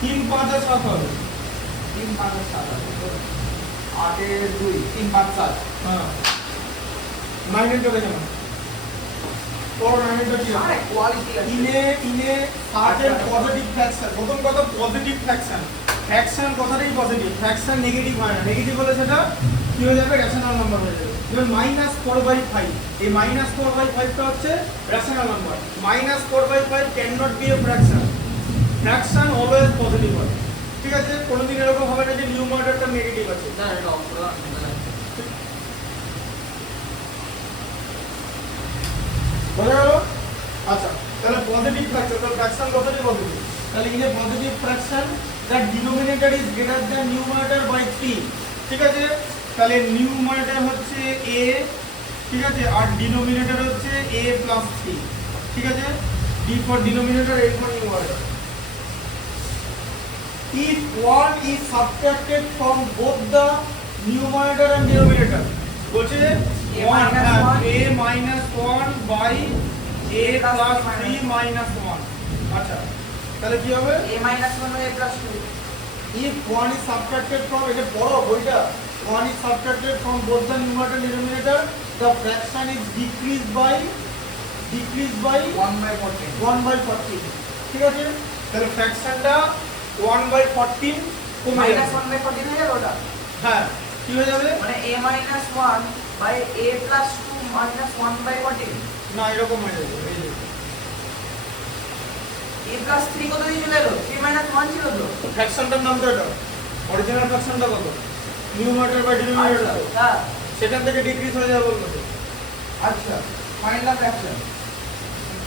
3 5 আর 7 হবে 3 5 7 8 এর 2 3 5 7 হ্যাঁ 9 এটা দেখে নাও তোর 9 এটা কি আরে কোয়ালিটি আছে ইনে 8 এর পজিটিভ ফ্র্যাকশন প্রথম কথা পজিটিভ ফ্র্যাকশন ফ্র্যাকশন কথাটাই পজিটিভ ফ্র্যাকশন নেগেটিভ হয় না নেগেটিভ হলে সেটা কি হয়ে যাবে রেশনাল নাম্বার হয়ে যাবে যেমন -4/5 এই -4/5 টা হচ্ছে rational number -4/5 can not be a fraction fraction always positive হয় ঠিক আছে কোনোদিন এরকম হবে না যে নিউমারেটরটা নেগেটিভ আছে না এটা অপরা বোঝা গেল আচ্ছা তাহলে পজিটিভ ফ্র্যাকশন তাহলে ফ্র্যাকশন কথাটাই পজিটিভ তাহলে in a positive fraction that denominator is greater than numerator by 3 ঠিক আছে তাহলে নিউমারেটর হচ্ছে a ঠিক আছে আর ডিনোমিনেটর হচ্ছে a প্লাস 3 ঠিক আছে d for denominator a for numerator if one is subtracted from both the numerator and denominator বলছে a minus 1 by a plus 3 minus 1 আচ্ছা তাহলে কি হবে a minus 1 by a plus 2 if one is subtracted from এটা বড় বইটা one is subtracted from both the numerator and denominator the fraction is decreased by 1 by 14 1 by 14 ঠিক আছে তাহলে ফ্র্যাকশনটা 1 by 14 কমে minus যাবে 1 by 14 হয়ে যাবে ওটা হ্যাঁ কি হয়ে যাবে মানে a minus 1 by a plus 2 minus 1 by 14 না এরকম হয়ে যাবে এই যে a plus 3 কত দিয়ে চলে এলো 3 minus 1 ছিল তো ফ্র্যাকশনটার নাম তো এটা অরিজিনাল ফ্র্যাকশনটা কত নিউমারেটর বাই ডিনোমিনেটর আচ্ছা হ্যাঁ সেখান থেকে ডিক্রিজ হয়ে যাবে বললো তো আচ্ছা ফাইন্ড দ্য ফ্র্যাকশন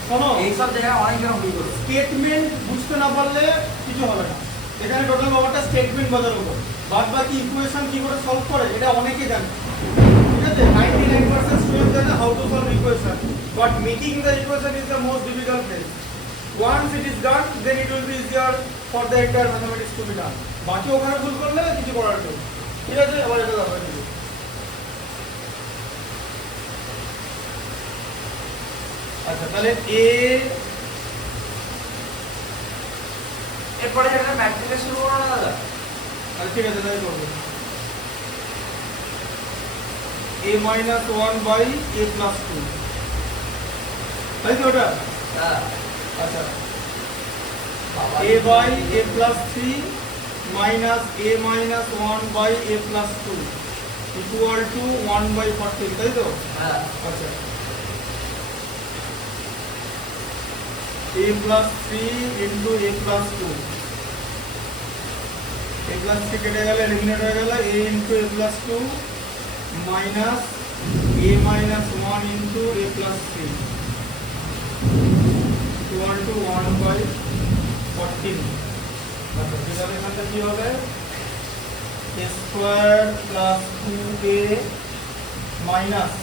শোনো এই সব জায়গায় অনেক জন ভুল করে স্টেটমেন্ট বুঝতে না পারলে কিছু হবে না এখানে টোটাল ব্যাপারটা স্টেটমেন্ট বোঝার উপর বাদ বাকি ইকুয়েশন কি করে সলভ করে এটা অনেকে জানে ঠিক আছে 99% স্টুডেন্ট জানে how to solve equation but making the equation is the most difficult phase once it is done then it will be easier for the entire mathematics to be done বাকি ওখানে ভুল করলে কিছু করার নেই ঠিক আছে আবার এটা দেখো আচ্ছা তাহলে এ এরপরে যেটা ম্যাট্রিক্সে শুরু করো না দাদা। আচ্ছা ঠিক আছে তাই করবো a minus 1 by a plus 2 তাই তো ওটা হ্যাঁ আচ্ছা বাবা a by a plus 3 minus a minus 1 by a plus 2 equal to 1 by 14 তাই তো হ্যাঁ আচ্ছা a plus 3 into a plus 2 a plus 3 কেটে গেলে এলিমিনেট হয়ে গেল a into a plus 2 minus a minus 1 into a plus 3 equal to 1 by 14 আচ্ছা তাহলে এখানটা কি হবে a square plus 2a minus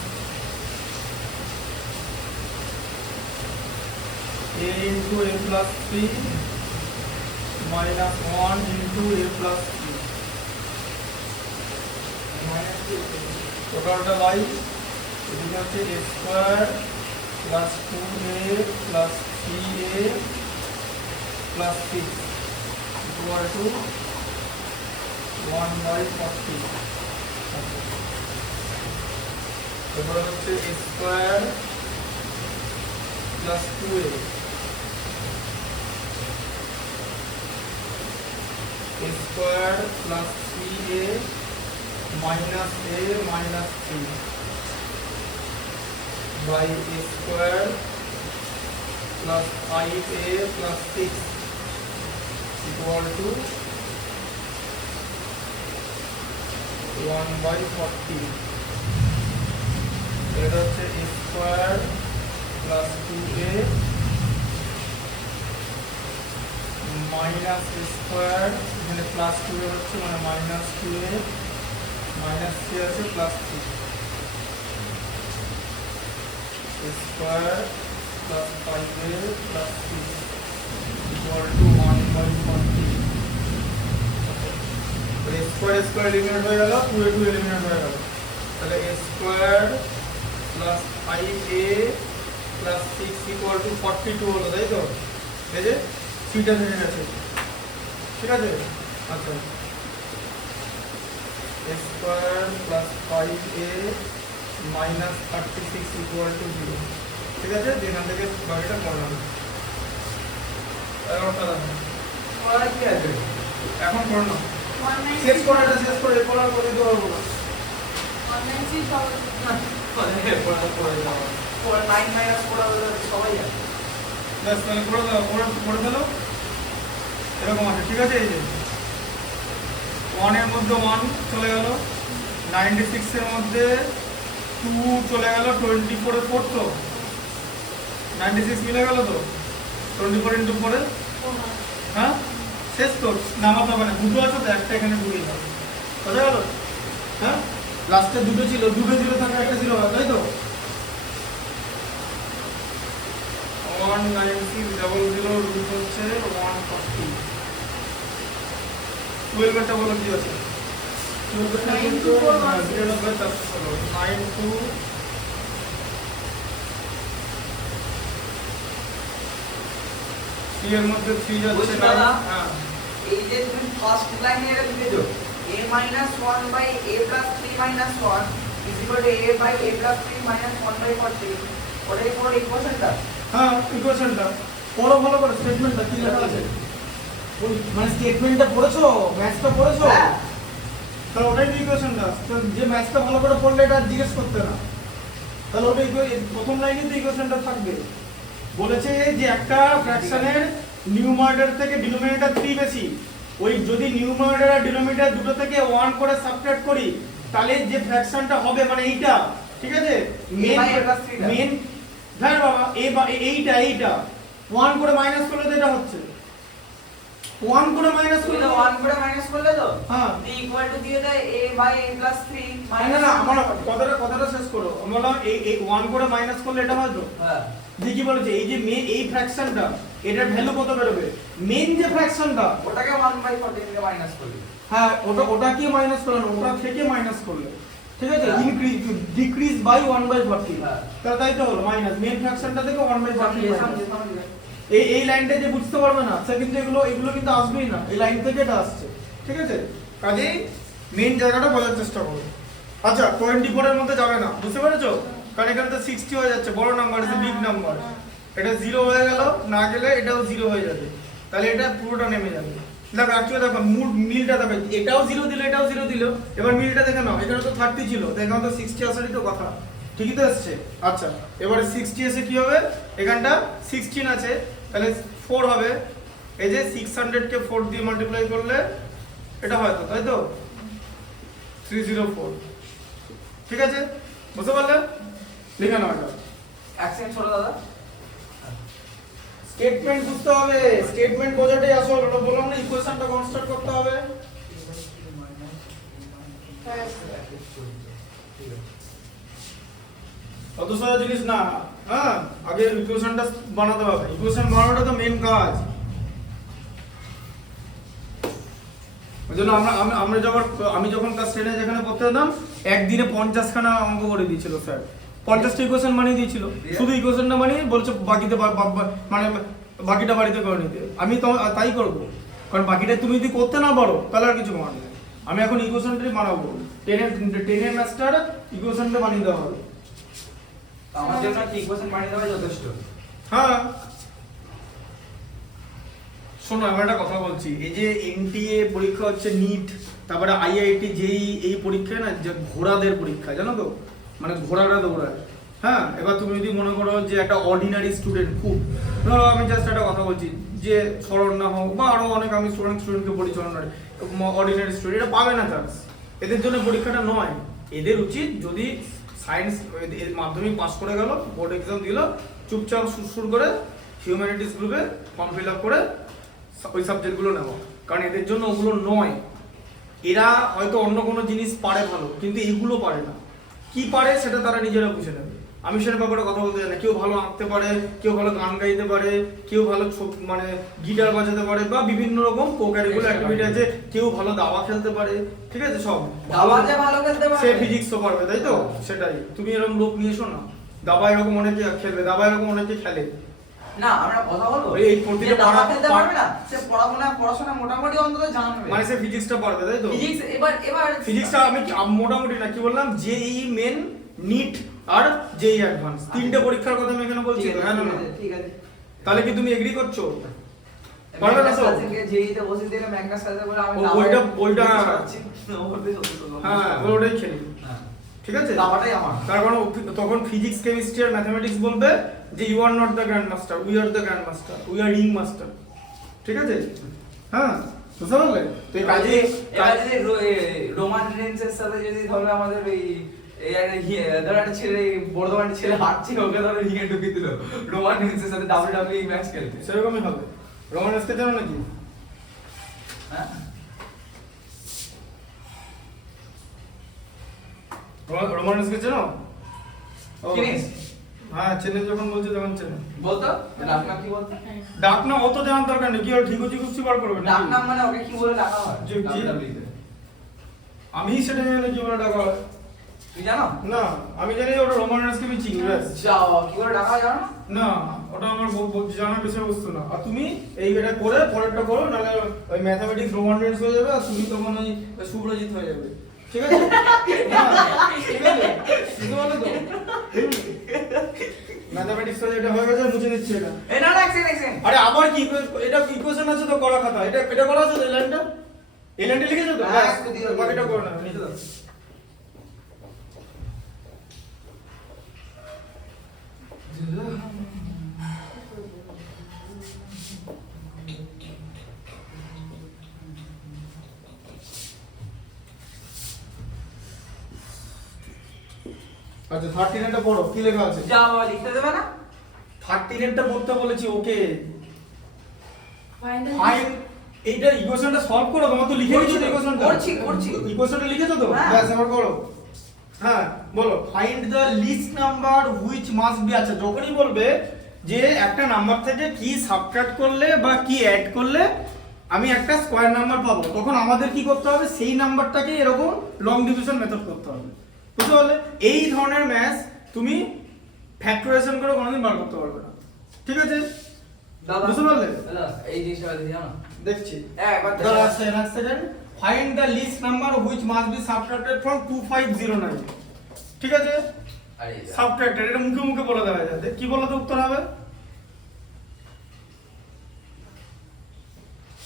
a into a plus 3 minus 1 into a plus 3 টোটালটা বাই এদিকে হচ্ছে a square plus 2a plus 3a plus 6 equal to 1 by 40 এবার হচ্ছে a square plus 2a a square plus 3a minus a minus 3 by a square plus 5a plus 6 equal to 1 by 40 এটা হচ্ছে a square plus 2a minus a square এখানে plus 2a হচ্ছে মানে minus 2a minus 3 আছে plus 3 a square plus 5a plus 6 equal to 1 by 40 a square eliminate হয়ে গেল 2a 2 eliminate হয়ে গেল তাহলে a square plus 5a plus 6 equal to 42 হলো তাই তো এই যে থিটা হয়ে গেছে ঠিক আছে আচ্ছা a square plus 5a minus 36 equal to 0 ঠিক আছে যেখান থেকে বাকিটা করলাম ওরা কি আছে এখন করো না 196 শেষ করে এটা শেষ করে করার করে দিতে পারবো না 196 হবে পরে 9 মাইনাস 4 হবে সবাই জানে ব্যাস তাহলে করে দাও করে দিলো এরকম আছে ঠিক আছে এই যে 1 এর মধ্যে 1 চলে গেল 96 এর মধ্যে 2 চলে গেল 24 এর 4 তো 96 মিলে গেল তো 24 ইনটু 4 হ্যাঁ শেষ তো নামাতে হবে না দুটো আছে তো একটা এখানে ঢুকিয়ে দাও বোঝা গেল হ্যাঁ লাস্টে দুটো ছিল থাকে একটা ছিল তাই তো 19600 রুট হচ্ছে 140 12 টা বলো কি আছে 12 টা 92 3 এর মধ্যে 3 যাচ্ছে বুঝছো দাদা? হ্যাঁ এই যে তুমি ফার্স্ট লাইনে এটা লিখেছো a minus 1 by a plus 3 minus 1 is equal to a by a plus 3 minus 1 by 40 ওটাই পুরো ইকুয়েশনটা হ্যাঁ ইকুয়েশনটা পড়ো ভালো করে স্টেটমেন্টটা কি লেখা আছে ওই মানে স্টেটমেন্টটা পড়েছো ম্যাথসটা পড়েছো হ্যাঁ তাহলে ওটাই ইকুয়েশনটা তো যে ম্যাথসটা ভালো করে পড়লে এটা জিজ্ঞেস করতে না তাহলে ওটা প্রথম লাইনে তো ইকুয়েশনটা থাকবে বলেছে যে একটা ফ্র্যাকশনের নিউমারেটর থেকে ডিনোমিনেটর 3 বেশি ওই যদি নিউমারেটর আর ডিনোমিনেটর দুটো থেকে 1 করে সাবট্রাক্ট করি তাহলে যে ফ্র্যাকশনটা হবে মানে এইটা ঠিক আছে by a plus 3 টা। মেন ধর বাবা এইটা 1 করে মাইনাস করলে তো এটা হচ্ছে 1 করে মাইনাস তুমি করলে তো 1 করে মাইনাস করলে তো হ্যাঁ দি ইকুয়াল টু দিয়ে দেয় a by a plus 3 না না আমার কথাটা শেষ করো আমরা এই 1 করে মাইনাস করলে এটা হয় তো হ্যাঁ যে কি বলেছে এই যে এই ফ্র্যাকশনটা এটার ভ্যালু কত বেরোবে মেন যে ফ্র্যাকশনটা ওটাকে 1 by 14 দিয়ে মাইনাস করলে হ্যাঁ ওটা কি মাইনাস করলে ওটা থেকে মাইনাস করলে ঠিক আছে, হ্যাঁ। ইনক্রিজ ডিক্রিজ বাই 1/40, হ্যাঁ। তাহলে তাই তো হলো মাইনাস মেন ফ্র্যাকশনটা থেকে 1/40 সামনে সামনে এই লাইনটা যে বুঝতে পারবে না সে কিন্তু এগুলো কিন্তু আসবেই না, এই লাইন থেকে এটা আসছে, ঠিক আছে। কাজেই মেন জায়গাটা বোঝার চেষ্টা করো। আচ্ছা 24 এর মধ্যে যাবে না, বুঝতে পেরেছো? কারণ এখানে তো 60 হয়ে যাচ্ছে, বড় নাম্বার ইজ বিগ নাম্বার, এটা 0 হয়ে গেল, না গেলে এটাও 0 হয়ে যাবে, তাহলে এটা পুরোটা নেমে যাবে। দেখো অ্যাকচুয়ালি দেখো মিলটা দেখো, এটাও 0 দিল এটাও 0 দিল, এবার মিলটা দেখে নাও, এখানে তো 30 ছিল, তো এখানে তো 60 আসারই তো কথা, ঠিকই তো এসছে। আচ্ছা এবারে 60 এসে কি হবে, এখানটা 16 আছে, তাহলে 4 হবে, এই যে 600 কে 4 দিয়ে মাল্টিপ্লাই করলে এটা হয় তো, তাই তো 304, ঠিক আছে, বুঝতে পারলে? লিখে নাও এটা। অ্যাকসেন্ট ছোট দাদা স্টেটমেন্ট বুঝতে হবে, স্টেটমেন্ট বোঝাটাই আসল, ওটা বললাম না ইকুয়েশনটা কনস্ট্রাক্ট করতে হবে। অত সহজ জিনিস না, হ্যাঁ আগে ইকুয়েশনটা বানাতে হবে, ইকুয়েশন বানানোটা তো মেন কাজ। ওইজন্য আমি যখন ক্লাস 10 এ যেখানে পড়তে যেতাম একদিনে 50 খানা অঙ্ক করে দিয়েছিল স্যার, 50টা ইকুয়েশন বানিয়ে দিয়েছিল, শুধু ইকুয়েশনটা বানিয়ে বলছে বাকিতে মানে বাকিটা বাড়িতে করে নিতে। আমি তো তাই করব, কারণ বাকিটা তুমি যদি করতে না পারো তাহলে আর কিছু করার নেই। আমি এখন ইকুয়েশনটাই বানাবো, 10 এর মাস্টার ইকুয়েশনটা বানিয়ে দেওয়া হবে। আমার জন্য কি ইকুয়েশন বানিয়ে দেওয়া যথেষ্ট। হ্যাঁ শোনো, আমি একটা কথা বলছি, এই যে এনটিএ পরীক্ষা হচ্ছে, নিট, তারপরে আইআইটি জেই, এই পরীক্ষায় না যে ঘোড়াদের পরীক্ষা, জানো তো, মানে ঘোড়ারা দৌড়ায়। হ্যাঁ এবার তুমি যদি মনে করো যে একটা অর্ডিনারি স্টুডেন্ট, খুব ধরো আমি জাস্ট একটা কথা বলছি, যে শরণ না হোক বা আরো অনেক, আমি স্টুডেন্টকে বলি অর্ডিনারি স্টুডেন্ট, এটা পাবে না চান্স, এদের জন্য পরীক্ষাটা নয়। এদের উচিত যদি সায়েন্স মাধ্যমিক পাস করে গেল, বোর্ড এক্সাম দিল, চুপচাপ সুর করে হিউম্যানিটিস গ্রুপে ফর্ম ফিল আপ করে ওই সাবজেক্টগুলো নেওয়া, কারণ এদের জন্য ওগুলো নয়। এরা হয়তো অন্য কোনো জিনিস পারে ভালো, কিন্তু এইগুলো পারে না। কি পারে সেটা তারা নিজেরা বুঝে নেবে, আমি সেটার ব্যাপারে কথা বলতে চাই না। কেউ ভালো আঁকতে পারে, কেউ ভালো গান গাইতে পারে, কেউ ভালো মানে গিটার বাজাতে পারে, বা বিভিন্ন রকম কো-কারিকুলার অ্যাক্টিভিটি আছে, কেউ ভালো দাবা খেলতে পারে, ঠিক আছে, সব দাবা যে ভালো খেলতে পারে সে ফিজিক্সও পারবে, তাই তো? সেটাই, তুমি এরকম লোক নিয়ে এসো না, দাবা এরকম অনেকে খেলবে, দাবা এরকম অনেকে খেলে না। আমরা কথা বলবো এই প্রতিটা যে দাবা খেলতে পারবে না, সে পড়াশোনা মোটামুটি অন্তত জানবে, মানে সে ফিজিক্সটা পারবে, তাই তো? ফিজিক্স এবার ফিজিক্সটা আমি মোটামুটি না, কি বললাম, জেই মেন, নিট আর জেই অ্যাডভান্স, তিনটে পরীক্ষার কথা আমি এখানে বলছি তো, হ্যাঁ না? ঠিক আছে, তাহলে কি তুমি এগ্রি করছো? পারবে না তো? যেইতে বসে দিলে ম্যাগনাস সাথে বলে আমি ওইটা ওরতে সত্যি হ্যাঁ ওটাই খেলি, ঠিক আছে? দাবাটাই আমার। তার কারণ তখন ফিজিক্স, কেমিস্ট্রি আর ম্যাথমেটিক্স বলবে যে you are not the grand master, we are the grand master, we are ring master, ঠিক আছে? হ্যাঁ বুঝতে পারলে? তো এই কাজে রোমান রেঞ্জের সাথে যদি ধরো আমাদের ওই ধরো একটা ছেলে, বর্ধমানের ছেলে হাঁটছে, ওকে ধরো রিঙে ঢুকিয়ে দিল রোমান রেঞ্জের সাথে WWE ম্যাচ খেলতে, সেরকমই হবে। রোমানেসকে জানো নাকি? হ্যাঁ রোমানেসকে চেনো? চিনিস? হ্যাঁ চেনে, যখন বলছে তখন চেনে। বলতো ডাক নাম কি বলতো? ডাক নাম অত জানার দরকার নেই, কি আর ঠিক কুস্তি বার করবে ডাক নাম মানে ওকে কি বলে ডাকা হয় জি, জি। WWE তে? আমি সেটা জানি না কি বলে ডাকা হয়। তুই জানো? না আমি জানি ওটা রোমানেসকে আমি চিনি, ব্যাস। যাও, কি করে ডাকা হয় জানো না? না ওটা আমার জানার বিষয়বস্তু না। আর তুমি এই এটা করে পরেরটা করো, নাহলে ওই ম্যাথমেটিক্স রোমানেস হয়ে যাবে, আর তুমি তখন ওই সুব্রজিৎ হয়ে যাবে, ঠিক আছে? ঠিক আছে, বুঝতে পারলে তো? ম্যাথমেটিক্স যেটা হয়ে গেছে মুছে দিচ্ছি এটা। এই না না এক্সেন আরে আবার কি এটা ইকুয়েশন আছে তো, করা খাতা, এটা করা আছে তো, এই লাইনটা লিখেছো তো? হ্যাঁ, ব্যাস, বাকিটা করো না, নিচে দাও। আচ্ছা 39টা পড়ো, কি লেখা আছে? যাও বাবা, লিখতে দেবে না? 39টা পড়তে বলেছি, ওকে Find the ফাইন। এইটা ইকুয়েশনটা সলভ করো, তোমার তো লিখে দিয়েছো ইকুয়েশনটা। করছি। ইকুয়েশনটা লিখেছো তো? হ্যাঁ। ব্যাস এবার করো। হ্যাঁ বলো, find the least number which must be. আচ্ছা যখনই বলবে যে একটা নাম্বার থেকে কি সাবট্রাক্ট করলে বা কি অ্যাড করলে আমি একটা স্কয়ার নাম্বার পাবো, তখন আমাদের কি করতে হবে, সেই নাম্বারটাকে এরকম লং ডিভিশন মেথড করতে হবে, বুঝতে পারলে? এই ধরনের ম্যাথ তুমি ফ্যাক্টরাইজেশন করে কোনোদিন বার করতে পারবে না, ঠিক আছে? দাদা বুঝতে পারলে? দাদা এই জিনিসটা দেখি জানো দেখছি হ্যাঁ একবার দাঁড়া এক second. Find the least number which must be subtracted from 2509, ঠিক আছে? আরে সাবট্রাক্টেড, এটা মুখে মুখে বলে দেওয়া যায়। কি বললে তো উত্তর হবে?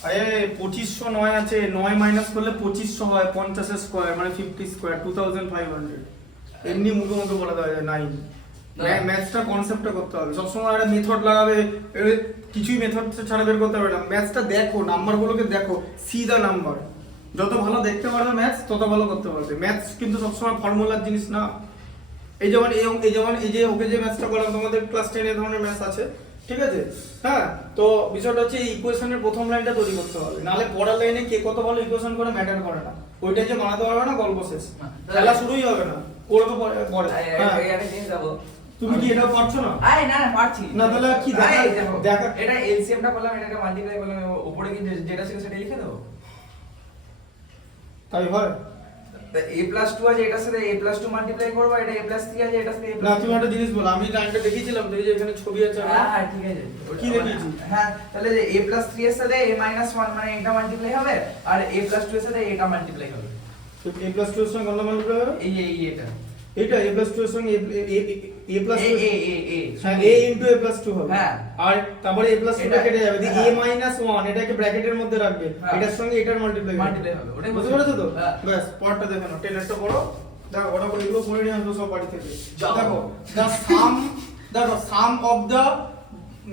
আরে 2509 আছে, 9 মাইনাস করলে 2500 হয়, 50 এর স্কয়ার মানে 50 স্কয়ার 2500। এমনি মুখে মুখে বলে দেওয়া যায় 9। ম্যাথসটা কনসেপ্টটা করতে হবে, সবসময় একটা মেথড লাগাবে, কিছুই মেথড ছাড়া বের করতে পারবে না। ম্যাথসটা দেখো, নাম্বারগুলোকে দেখো, সি দা নাম্বার। যত ভালো দেখতে পারবে ম্যাথস তত ভালো করতে পারবে। ম্যাথস কিন্তু সবসময় ফর্মুলার জিনিস না। এই যেমন এই যে ওকে যে ম্যাথসটা করলাম, তোমাদের ক্লাস 10 এর ধরনের ম্যাথস আছে, ঠিক আছে? হ্যাঁ, তো বিষয়টা হচ্ছে এই ইকুয়েশনের প্রথম লাইনটা তৈরি করতে হবে, নালে পরের লাইনে কে কত ভালো ইকুয়েশন করে ম্যাটার করে না। ওইটা যে বানাতে পারবে না, গল্প শেষ, খেলা শুরুই হবে না, করবে পরে। হ্যাঁ, একটা জিনিস যাবো তুমি কি এটা পারছো না? আরে না না পারছি না, তাহলে কি দেখা এটা এলসিএমটা করলাম, এটাকে মাল্টিপ্লাই করলাম, উপরে কি যেটা ছিল সেটা লিখে দেবো। তাই হয় a+2 আছে, এটার সাথে a+2 মাল্টিপ্লাই করব, এটা a+3 আছে, এটার সাথে না। তুমি একটা জিনিস বলো, আমি লাইনটা দেখিয়েছিলাম তো, এই যে এখানে ছবি আছে, হ্যাঁ ঠিক আছে। কি দেখিয়েছি? হ্যাঁ, তাহলে যে a+3 এর সাথে a-1 মানে এটা মাল্টিপ্লাই হবে, আর a+2 এর সাথে এটা মাল্টিপ্লাই হবে। তো a+2 এর সঙ্গে কত মাল্টিপ্লাই হবে? এটা এটা a+2 এর সঙ্গে a+2 হ্যাঁ, a into a+2 হবে। হ্যাঁ। আর তারপরে a+2 টা কেটে যাবে, দিয়ে হ্যাঁ। a-1 এটাকে ব্র্যাকেটের মধ্যে রাখবে, হ্যাঁ। এটার সঙ্গে এটার মাল্টিপ্লাই হবে, ওটাই বুঝতে বলছি। পেরেছো তো? হ্যাঁ। ব্যাস, পরেরটা দেখো না, 10 এরটা পড়ো। দেখো, ওটা করে এগুলো পড়ে নিয়ে আসবো সব বাড়ি থেকে। যাও। দেখো, দেখো সাম অফ দ্য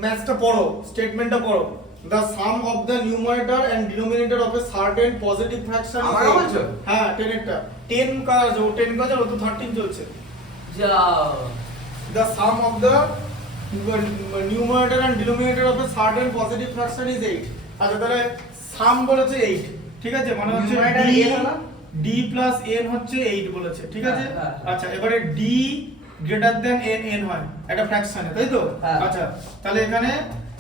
ম্যাথসটা পড়ো, স্টেটমেন্টটা পড়ো। The sum of the numerator and denominator of a certain positive fraction is আমাকে 8. বলছো? হ্যাঁ, 10 এরটা 10 কাজ, ও 10 কাজ, ও তো 13 চলছে। যাও The sum of the numerator and denominator of a certain positive fraction is 8. আচ্ছা, তাহলে সাম বলেছে 8, ঠিক আছে? মানে হচ্ছে Numerator d n হলো? d plus n হচ্ছে 8 বলেছে, ঠিক আছে? হ্যাঁ, হ্যাঁ। আচ্ছা, এবারে d গ্রেটার দেন n হয় একটা ফ্র্যাকশনে, তাই তো? হ্যাঁ। আচ্ছা, তাহলে এখানে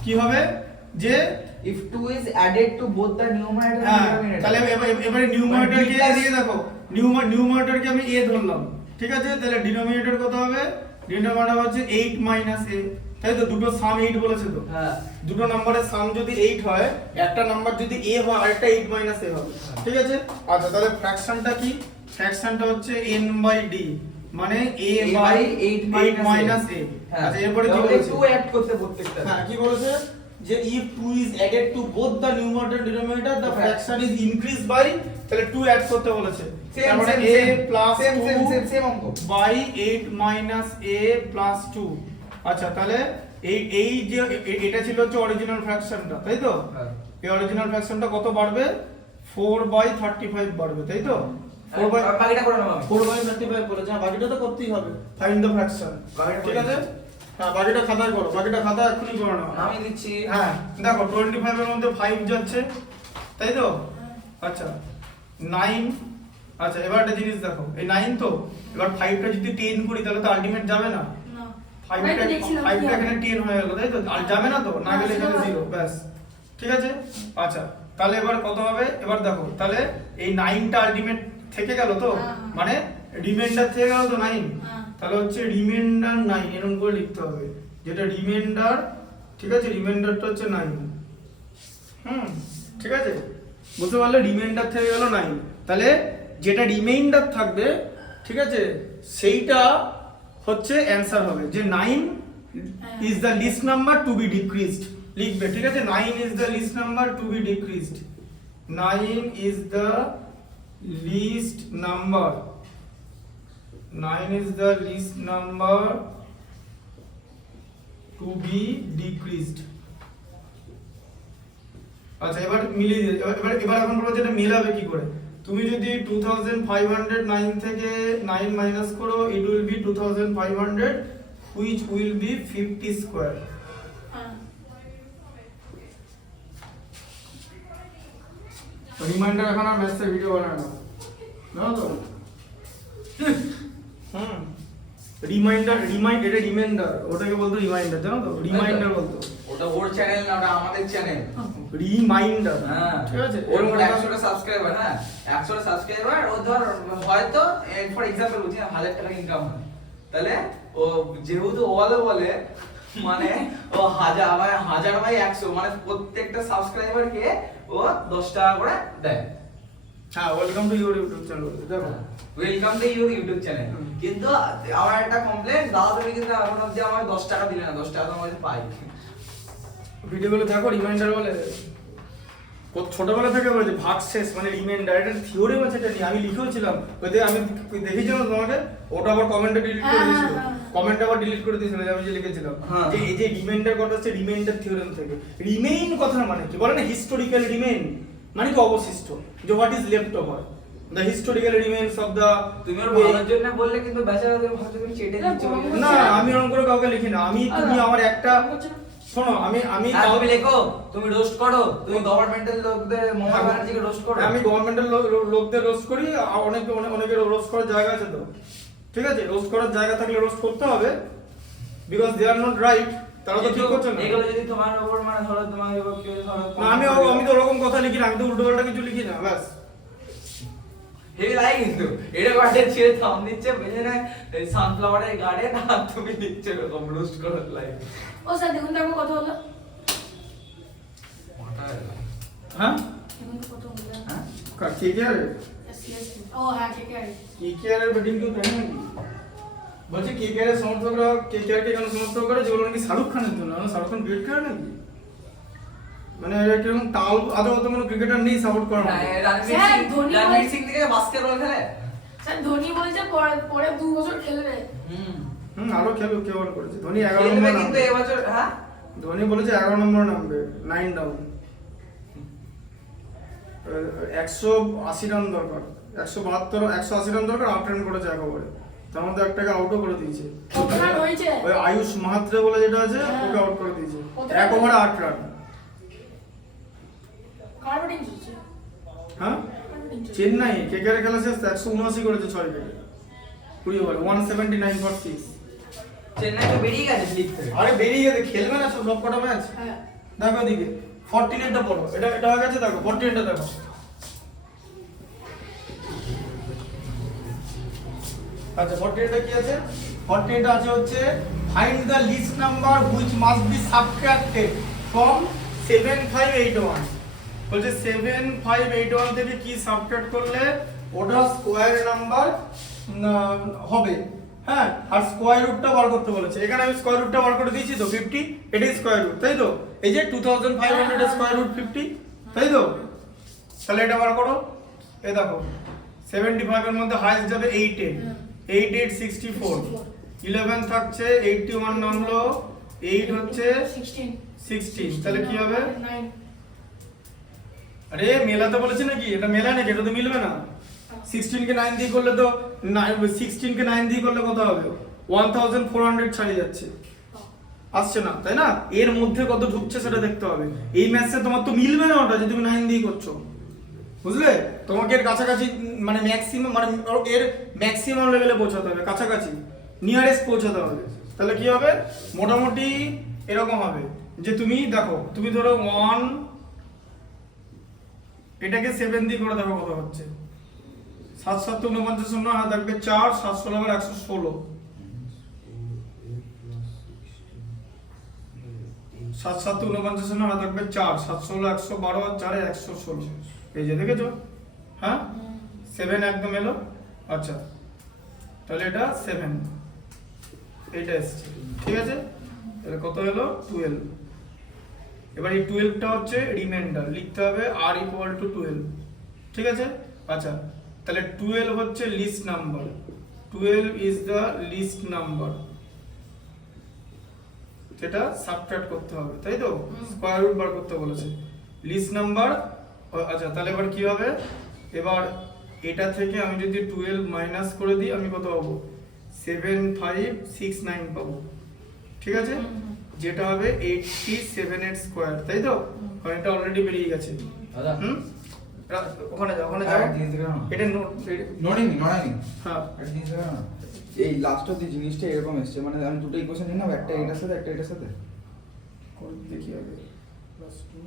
কি হবে যে if 2 is added to both the numerator and হ্যাঁ, denominator, তাহলে এবারে নিউমারেটরকে plus- দিয়ে দেখো, নিউমারেটরকে আমি a ধরলাম, ঠিক আছে? তাহলে ডিনোমিনেটর কত হবে? ডিনোমিনেটর হচ্ছে 8 মাইনাস a, তাই তো? দুটো সাম 8 বলেছে তো, হ্যাঁ দুটো নাম্বারের সাম যদি 8 হয়, একটা নাম্বার যদি a হয়, আরেকটা 8 মাইনাস a হবে, ঠিক আছে? আচ্ছা, তাহলে ফ্র্যাকশনটা কি? ফ্র্যাকশনটা হচ্ছে n বাই d, মানে a বাই 8 মাইনাস a। আচ্ছা, এরপরে কি বলেছে? 2 অ্যাড করতে প্রত্যেকটা। হ্যাঁ, কি বলেছে? যে if 2 is added to both the numerator and denominator, the fraction is increased by, তাহলে 2 অ্যাড করতে বলেছে, তারপরে a plus 2 অঙ্ক। by 8 minus a plus 2। আচ্ছা, তাহলে এই যে এটা ছিল হচ্ছে অরিজিনাল ফ্র্যাকশনটা, তাই তো? হ্যাঁ। এই অরিজিনাল ফ্র্যাকশনটা কত বাড়বে? 4/35 বাড়বে, তাই তো? 4 by বাকিটা করে নেব আমি। 4/35 বলেছে, হ্যাঁ, বাকিটা তো করতেই হবে। ফাইন্ড দ্য ফ্র্যাকশন, বাকিটা ঠিক করে আছে? হ্যাঁ, বাকিটা খাতায় করো, বাকিটা খাতায় এখনই করে নাও। আমি দিচ্ছি। হ্যাঁ, দেখো 25 এর মধ্যে 5 যাচ্ছে, তাই তো? আচ্ছা, 9। আচ্ছা, এবার একটা জিনিস দেখো, এই 9 তো, এবার 5টা যদি 10 করি তাহলে তো আলটিমেট যাবে না। না 5টা দেখছিলাম 5টা এখানে 10 হয়ে গেল, তাই তো? আর যাবে না তো, না গেলে এখানে 0, ব্যাস, ঠিক আছে? আচ্ছা, তাহলে এবার কত হবে? এবার দেখো, তাহলে এই 9টা আলটিমেট থেকে গেল তো, হ্যাঁ। মানে রিমাইন্ডার থেকে গেল তো 9, হ্যাঁ। তাহলে হচ্ছে রিমাইন্ডার 9 এরকম করে লিখতে হবে, যেটা রিমাইন্ডার, ঠিক আছে? রিমাইন্ডারটা হচ্ছে 9। ঠিক আছে? বুঝতে পারলে? রিমাইন্ডার থেকে গেল 9, তাহলে যেটা রিমাইন্ডার থাকবে, ঠিক আছে, সেইটা হচ্ছে অ্যানসার হবে, যে 9 is the least number to be decreased লিখবে, ঠিক আছে? 9 is the least number to be decreased, 9 is the least number, 9 is the least number to be decreased। আচ্ছা, এবার মিলিয়ে দিই, এবার এখন বলো যেটা মেলাবে কি করে। তুমি যদি 2509 থেকে 9 মাইনাস করো, it will be 2500, which will be 50 square। হ্যাঁ রিমাইন্ডার এখন আর ম্যাথসের ভিডিও বানায় না, জানো তো? রিমাইন্ডার, এটা রিমাইন্ডার, ওটাকে বলতো রিমাইন্ডার, জানো তো? রিমাইন্ডার বলতো। ওটা ওর চ্যানেল না, ওটা আমাদের চ্যানেল। রিমাইন্ডার, হ্যাঁ ঠিক আছে? ওর এরকম মধ্যে একটা- 100টা সাবস্ক্রাইবার, হ্যাঁ 100টা সাবস্ক্রাইবার, ও ধর হয়তো ফর এক্সাম্পল বলছি 1000 টাকা ইনকাম হয়, তাহলে ও যেহেতু বলে মানে ও হাজার বাই 100 মানে প্রত্যেকটা সাবস্ক্রাইবারকে ও 10 টাকা করে দেয়। হ্যাঁ, welcome to your YouTube channel, দেখো welcome to your YouTube channel. হুম। কিন্তু আমার একটা কমপ্লেন, দাদা তুমি কিন্তু এখন অবধি আমাকে 10 টাকা দিলে না, 10 টাকা তো আমাকে পাই। ভিডিওগুলো দেখো, রিমাইন্ডার বলে ছোটবেলা থেকে বলেছে ভাগশেষ মানে রিমাইন্ডার, এটা থিওরিম আছে, এটা নিয়ে আমি লিখেওছিলাম, ওইতে আমি দেখেছিলাম তোমাকে, ওটা আবার কমেন্টে ডিলিট করে দিয়েছিল, কমেন্ট আবার ডিলিট করে দিয়েছিল যে আমি যে লিখেছিলাম হ্যাঁ। যে এই যে রিমাইন্ডার কথা হচ্ছে রিমাইন্ডার থিওরেম থেকে। রিমেইন কথার মানে কি বলে না, হিস্টোরিক্যাল রিমেইন মানে কি অবশিষ্ট, যে what is left over, the historical remains of the. তুমি ওর ভালোর জন্য বললে, কিন্তু বেচারা তুমি ভাবছো তুমি চেটে দিচ্ছ। না, আমি ওরকম করে কাউকে লিখি না, আমি তুমি আমার একটা শোনো, আমি তুমি লেখো, তুমি রোস্ট করো, তুমি গভর্নমেন্টের লোকদের মমতা ব্যানার্জিকে রোস্ট করো। আমি গভর্নমেন্টের লোকদের রোস্ট করি, আর অনেকের রোস্ট করার জায়গা আছে তো, ঠিক আছে? রোস্ট করার জায়গা থাকলে রোস্ট করতে হবে, because they are not right, তারা তো ঠিক করছে না। এগুলো যদি তোমার উপর মানে ধরো তোমার উপর কেউ ধরো না, আমি তো ওরকম কথা লিখি না, আমি তো উল্টো পাল্টা কিছু লিখি না, ব্যাস। হেভি লাই, কিন্তু এটা বাটে ছেড়ে থাম দিচ্ছে বুঝে না, সানফ্লাওয়ারের গার্ডেন, আর তুমি লিখছো এরকম রোস্ট করার লাইক। ও স্যার দেখুন তো আমার কথা হলো, হ্যাঁ, দেখুন তো কথা হলো। হ্যাঁ কে কে আর ও হ্যাঁ ঠিক আছে। কে আর বেটিং কেউ তাই নাকি? বলছে কে কে আর সমর্থকরা কে কে কেন সমর্থক করে, যেগুলো নাকি শাহরুখ খানের জন্য, শাহরুখ খান ক্রিকেট খেলে নাকি, মানে কিরকম তাল আদৌ তো কোনো ক্রিকেটার নেই সাপোর্ট করার মতো। স্যার, ধোনি রণবীর বল- সিং থেকে বাস্কেটবল খেলে। স্যার ধোনি বলছে পরে 2 বছর খেলবে। আরো খেলুক, কে বল করেছে ধোনি 11 খেলবে নম্বর কিন্তু নামবে। এবছর, হ্যাঁ ধোনি বলেছে 11 নম্বর নামবে, 9 ডাউন, 180 রান দরকার, 180 রান দরকার, 8 রান করেছে এক ওভারে, তার মধ্যে একটাকে আউটও করে দিয়েছে। কত রান হয়েছে? ওই আয়ুষ মাহাত্রে বলে যেটা আছে, হ্যাঁ। ওকে আউট করে দিয়েছে, কত এক রান? ওভারে 8 রান। কার ব্যাটিং চলছে? হ্যাঁ, কার ব্যাটিং চলছে? চেন্নাই কেকেআর খেলা শেষ 179 করেছে 6 উইকেটে, 20 ওভারে 179 ফর 6। চেন্নাই তো বেরিয়ে গেছে লিগ থেকে। আরে বেরিয়ে গেছে, খেলবে না সব কটা ম্যাচ। হ্যাঁ। দেখো এদিকে 48টা পড়ো, এটা হয়ে গেছে, দেখো 48টা দেখো। আচ্ছা 48টা কি আছে? 48টা আছে হচ্ছে find the least number which must be subtracted from 7581। বলছে 7581 থেকে কি সাবট্রাক্ট করলে ওটা স্কয়ার নাম্বার হবে, হ্যাঁ, আর স্কয়ার রুটটা বার করতে বলেছে। এখানে আমি স্কয়ার রুটটা বার করে দিয়েছি তো 50, এটাই স্কয়ার রুট, তাই তো? এই যে 2500 এর স্কয়ার রুট 50, তাই তো? তাহলে এটা বার করো, এই দেখো 75 এর মধ্যে হাইয়েস্ট যাবে 8 8 8 64, 11 থাকছে, 81 নামলো, 8 হচ্ছে 16, তাহলে কি হবে? 9। আরে মেলাতে বলেছে নাকি, এটা মেলা নাকি, এটা তো মিলবে না। 16 কে 9 দিয়ে করলে তো 16 কে 9 দিয়ে করলে কত হবে? 1400 ছাড়িয়ে যাচ্ছে, আসছে না, তাই না? এর মধ্যে কত ঢুকছে সেটা দেখতে হবে। এই ম্যাচে তোমার তো মিলবে না ওটা, যে তুমি 9 দিয়ে করছো, বুঝলে? তোমাকে এর কাছাকাছি মানে ম্যাক্সিমাম, মানে এর ম্যাক্সিমাম লেভেলে পৌঁছাতে হবে, কাছাকাছি নিয়ারেস্ট পৌঁছাতে হবে। তাহলে কি হবে? মোটামুটি এরকম হবে যে তুমি দেখো, তুমি ধরো 1, এটাকে 7 দিয়ে করে দেখো কত হচ্ছে। 7 7 49 শূন্য আর থাকবে 4, 7 16 আর 116, 7 7 49 শূন্য আর থাকবে 4, 7 16 112 আর 4 116। এই যে দেখেছো, হ্যাঁ 7 একদম এলো। আচ্ছা তাহলে এটা 7, এটা এসছে, ঠিক আছে? তাহলে কত হলো? 12। এবার এই 12টা হচ্ছে রিমাইন্ডার, লিখতে হবে r = 12, ঠিক আছে? আচ্ছা তাহলে 12 হচ্ছে least number, 12 is the least number, যেটা সাবট্রাক্ট করতে হবে, তাই তো? স্কয়ার রুট বার করতে বলেছে, লিস্ট নাম্বার। আচ্ছা তাহলে এবার কি হবে? এবার এটা থেকে আমি যদি 12 মাইনাস করে দিই, আমি কত পাবো? 7569 পাবো, ঠিক আছে? যেটা হবে 87 এর স্কয়ার, তাই তো? কারণ এটা অলরেডি বেরিয়ে গেছে। দাদা ওখানে যাও, ওখানে যাও, এটা নোট, নোটিং হ্যাঁ একটা জিনিস দেখো না, এই লাস্ট অফ দি জিনিসটা এরকম এসছে, মানে আমি দুটো ইকুয়েশন নিলাম, একটা এটার সাথে একটা এটার সাথে, দেখি আগে +2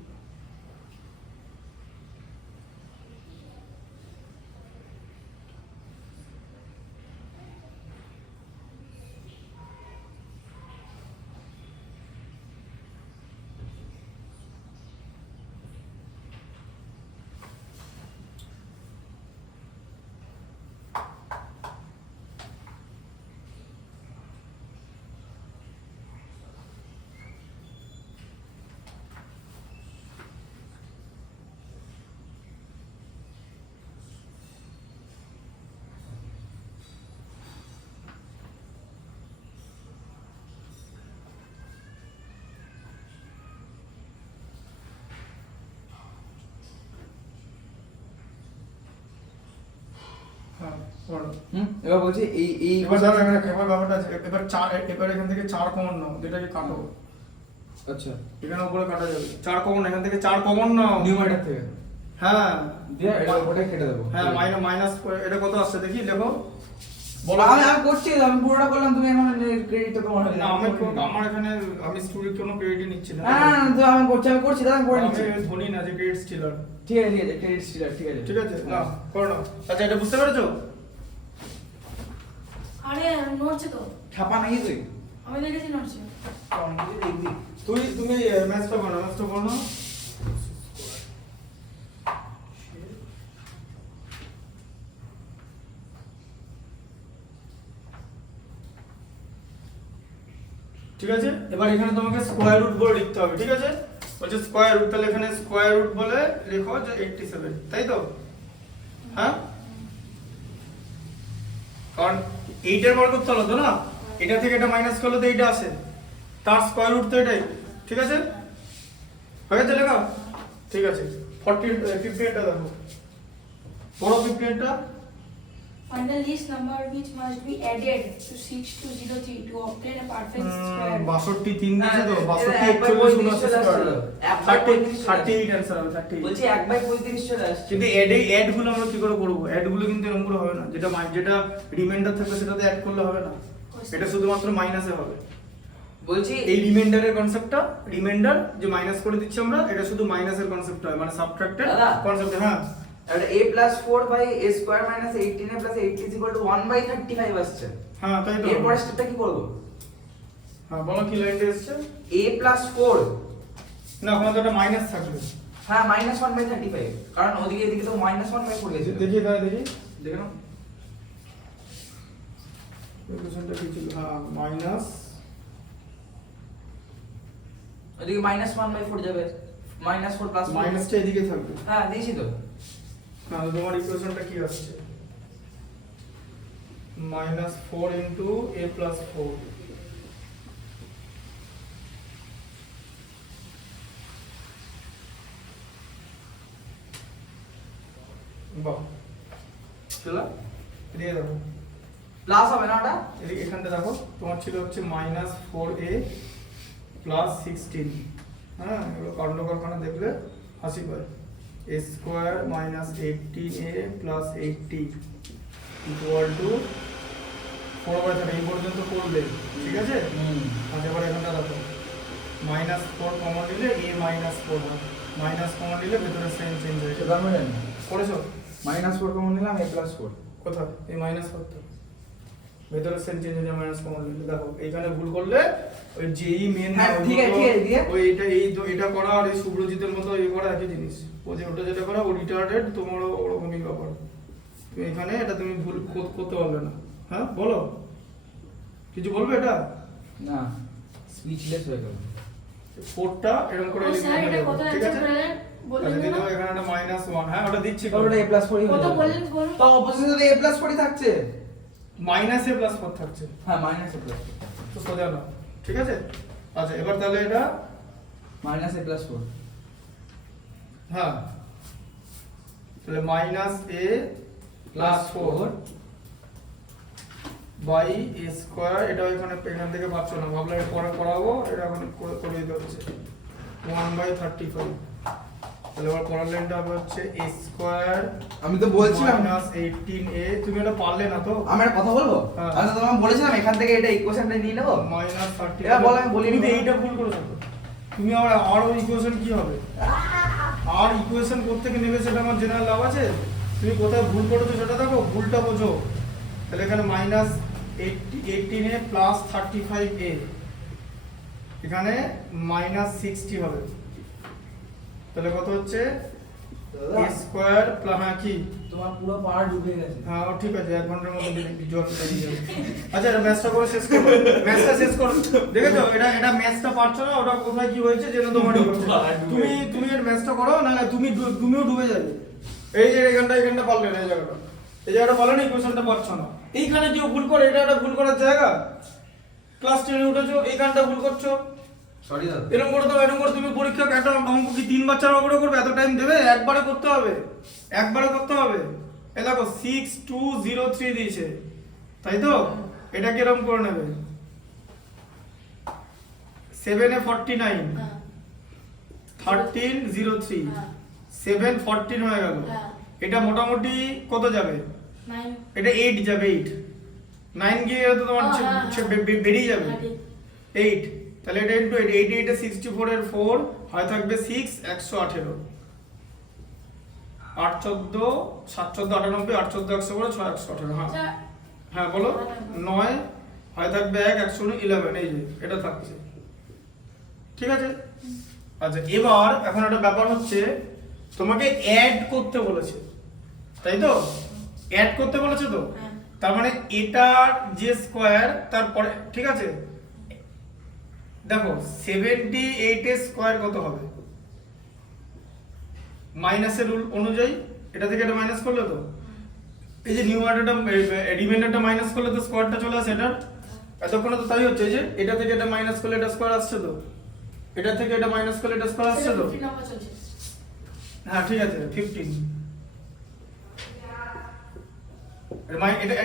বলো। এবার বলছি এই এবার ধরো এবার ব্যাপারটা আছে, এবার এখান থেকে 4 কমন নাও, যেটাকে কাটো। আচ্ছা এখানে উপরে কাটা যাবে 4 কমন, এখান থেকে 4 কমন নাও নিউমারেটর থেকে হ্যাঁ দিয়ে এটা ওটাই কেটে দেবো। হ্যাঁ মাইনাস এটা কত আসছে দেখি লেখো। বলো আমি করছি, আমি পুরোটা করলাম, তুমি এখন ক্রেডিটটা তোমার হয়ে না আমার এখানে আমি স্টুডেন্ট কোনো ক্রেডিট নিচ্ছি না। হ্যাঁ তো আমি করছি দাদা আমি করে নিচ্ছি। আমি ধনী না যে ক্রেডিট স্টিলার। ঠিক আছে ক্রেডিট স্টিলার ঠিক আছে ঠিক আছে না করো না। আচ্ছা এটা বুঝতে পেরেছো? আরে নড়ছে তো, ছাপা নাকি তুই? আমি দেখেছি নড়ছে। কম্পিউটার দেখবি? তুমি ম্যাথটা করো না। ঠিক আছে, এবার এখানে তোমাকে স্কয়ার রুট বলে লিখতে হবে। ঠিক আছে, বলছে স্কয়ার রুট, তাহলে এখানে স্কয়ার রুট বলে লেখো যে 87, তাই তো? হ্যাঁ, কারণ 8 এর বার করতে হলো তো না, এটা থেকে এটা মাইনাস করলে তো এইটা আসে, তার স্কয়ার রুট তো এটাই। ঠিক আছে, হয়ে গেছে লেখা? ঠিক আছে, 58টা দেখো, বড় 58টা। Find the least number which must be added to 6203 to obtain a perfect square. 62 3 দিছে তো, হ্যাঁ, 62 এক বাই 41 35 চলে আসছিল। এক বাই 35 38 অ্যানসার হবে 38। বলছি 1/35 চলে আসছে। কিন্তু অ্যাড গুলো আমরা কি করে করব? অ্যাড গুলো কিন্তু এরকম করে হবে না, যেটা রিমাইন্ডার থাকবে সেটাতে অ্যাড করলে হবে না, এটা শুধুমাত্র মাইনাসে হবে। বলছি এই রিমাইন্ডারের কনসেপ্টটা, রিমাইন্ডার যে মাইনাস করে দিচ্ছি আমরা, এটা শুধু মাইনাসের কনসেপ্ট হয়, মানে সাবট্রাক্টের দাদা। কনসেপ্ট। হ্যাঁ এটা a + 4 / a² - 18a + 80 = 1/35 আসছে। হ্যাঁ তাই তো। এরপর স্টেপটা কি করব? হ্যাঁ বলো কি লাইনটা এসেছে? a + 4 না ওখানে তো একটা মাইনাস থাকবে। হ্যাঁ -1/35, কারণ ওদিকে এদিকে তো -1/4 গেছিল। দেখি তাহলে দেখি দেখে নাও ইকুয়েশনটা কি ছিল? হ্যাঁ মাইনাস, ওদিকে -1/4 যাবে, -4 + 4 মাইনাসটা এদিকে থাকবে। হ্যাঁ দিয়েছি তো। না তোমার ইকুয়েশনটা কি আসছে? -4 ইনটু a + 4। বাহ, চলো দিয়ে দেখো, প্লাস হবে না ওটা? এদিকে এখানটা দেখো, তোমার ছিল হচ্ছে -4a + 16। হ্যাঁ এগুলো কাণ্ডকরখানা দেখলে হাসি পায়। a² - 18a + 80 = 4/30 এই পর্যন্ত করলে। ঠিক আছে, আচ্ছা এবার এখানটা দেখো, -4 কমন নিলে a - 4 হয়, মাইনাস কমন নিলে ভেতরে সাইন চেঞ্জ হয়ে সেটা যাবে। আমি জানি। করেছো? -4 কমন নিলাম, a + 4 কোথায়? এই -4 তো ভেতরে সাইন চেঞ্জ হয়ে যায়, মাইনাস কমন নিলে। দেখো এইখানে ভুল করলে ওই যেই মেন, হ্যাঁ, ঠিক আছে, দিয়ে ওই এটা করা আর এই শুভ্রজিতের মতো এই করা একই জিনিস। ও যে ওটা যেটা করা ও রিটার্ডেড, তোমারও ওরকমই ব্যাপার। তুমি এখানে এটা তুমি ভুল করতে পারবে না। হ্যাঁ বলো, কিছু বলবে? এটা না স্পিচলেস হয়ে গেল। 4টা এরকম করে ও স্যার এটা কত ঠিক অ্যানসার আছে। বললেন? আচ্ছা বললেন দিদি না? এখানে একটা -1, হ্যাঁ ওটা দিচ্ছি। ওটা a + 4 ই কত বললেন বলুন? তো অপোজিশনে তো a + 4 ই থাকছে। মাইনাস a + 4 থাকছে, হ্যাঁ -a + 4 তো সোজা না। ঠিক আছে, আচ্ছা এবার তাহলে এটা -a + 4 হ্যাঁ, তাহলে -a + 4 বাই a², এটা এখান থেকে পাচ্ছ না, ভাবলাম এটা পরে করাবো, এটা এখন করে দিতে হচ্ছে 1/35। তাহলে এবার পরের লাইনটা হবে হচ্ছে a² আমি তো বলছিলাম - 18a। তুমি এটা পারলে না তো? আমি একটা কথা বলবো? হ্যাঁ। আচ্ছা তোমাকে বলেছিলাম এখান থেকে এটা ইকুয়েশনটা নিয়ে নেব। -30। এবার বলো, আমি বলিনি তুমি তো তো। এইটা ভুল করেছো তো। তুমি আর ওই ইকুয়েশন কি হবে? আর ইকুয়েশন করতে গিয়ে নেবে, সেটা আমার জেনারেল লাভ আছে? তুমি কোথায় ভুল করেছো সেটা দেখো, ভুলটা বোঝো। তাহলে এখানে -18a + 35a, এখানে -60 হবে। তাহলে কত হচ্ছে? a² হ্যাঁ কি? তোমার পুরো পাওয়ার ঢুকে গেছে। হ্যাঁ ঠিক আছে, 1 ঘন্টার মধ্যে জল পেয়ে যাবে। আচ্ছা এটা ম্যাচটা করে শেষ করো, ম্যাচটা শেষ করো। দেখেছো এটা ম্যাচটা পারছো না, ওটা কোথায় কি হয়েছে যেন তোমার তুমি এর ম্যাচটা করো, না তুমিও ডুবে যাবে। এই যে এখানটা পারলে না, এই জায়গাটা পারলে না, ইকুয়েশনটা পারছো না। এইখানে যে ভুল করে, এটা একটা ভুল করার জায়গা। ক্লাস 10 উঠেছো, এইখানটা ভুল করছো। সরি দাদা। এরকম করে তুমি পরীক্ষা একটা অঙ্ক কি 3 বার 4 বার করে করবে? এত টাইম দেবে? একবারে করতে হবে, একবারে করতে হবে। এই দেখো 6203 দিয়েছে, তাই তো? এটা কিরকম করে নেবে? 7 এ 49, হ্যাঁ 1303, হ্যাঁ 7 14 হয়ে গেল। হ্যাঁ এটা মোটামুটি কত যাবে? 9 এটা 8 যাবে, 8 9 গিয়ে তো তোমার বেরিয়ে যাবে 8, তাহলে এটা ইনটু 8, 88 এ 64 এর 4 হয় থাকবে 6, 118, 8 14 7 14 98, 8 14 112, 6 118। হ্যাঁ আচ্ছা হ্যাঁ বলো। 9 হয় থাকবে 1, 111, এই যে এটা থাকছে, ঠিক আছে? আচ্ছা এবার এখন একটা ব্যাপার হচ্ছে, তোমাকে অ্যাড করতে বলেছে, তাই তো? অ্যাড করতে বলেছে তো, হ্যাঁ তার মানে এটার যে স্কয়ার তারপরে, ঠিক আছে? দেখো 78 এর স্কয়ার কত হবে? মাইনাসের রুল অনুযায়ী এটা থেকে এটা মাইনাস করলে তো এই যে নিউমারেটরটা রিমাইন্ডারটা মাইনাস করলে তো স্কয়ারটা চলে আসে এটা। এতক্ষণে তো তাই হচ্ছে, এই যে এটা থেকে এটা মাইনাস করলে এটা স্কয়ার আসছে তো, এটা থেকে এটা মাইনাস করলে এটা স্কয়ার আসছে তো। 15 নাম্বার চলছে। হ্যাঁ ঠিক আছে 15,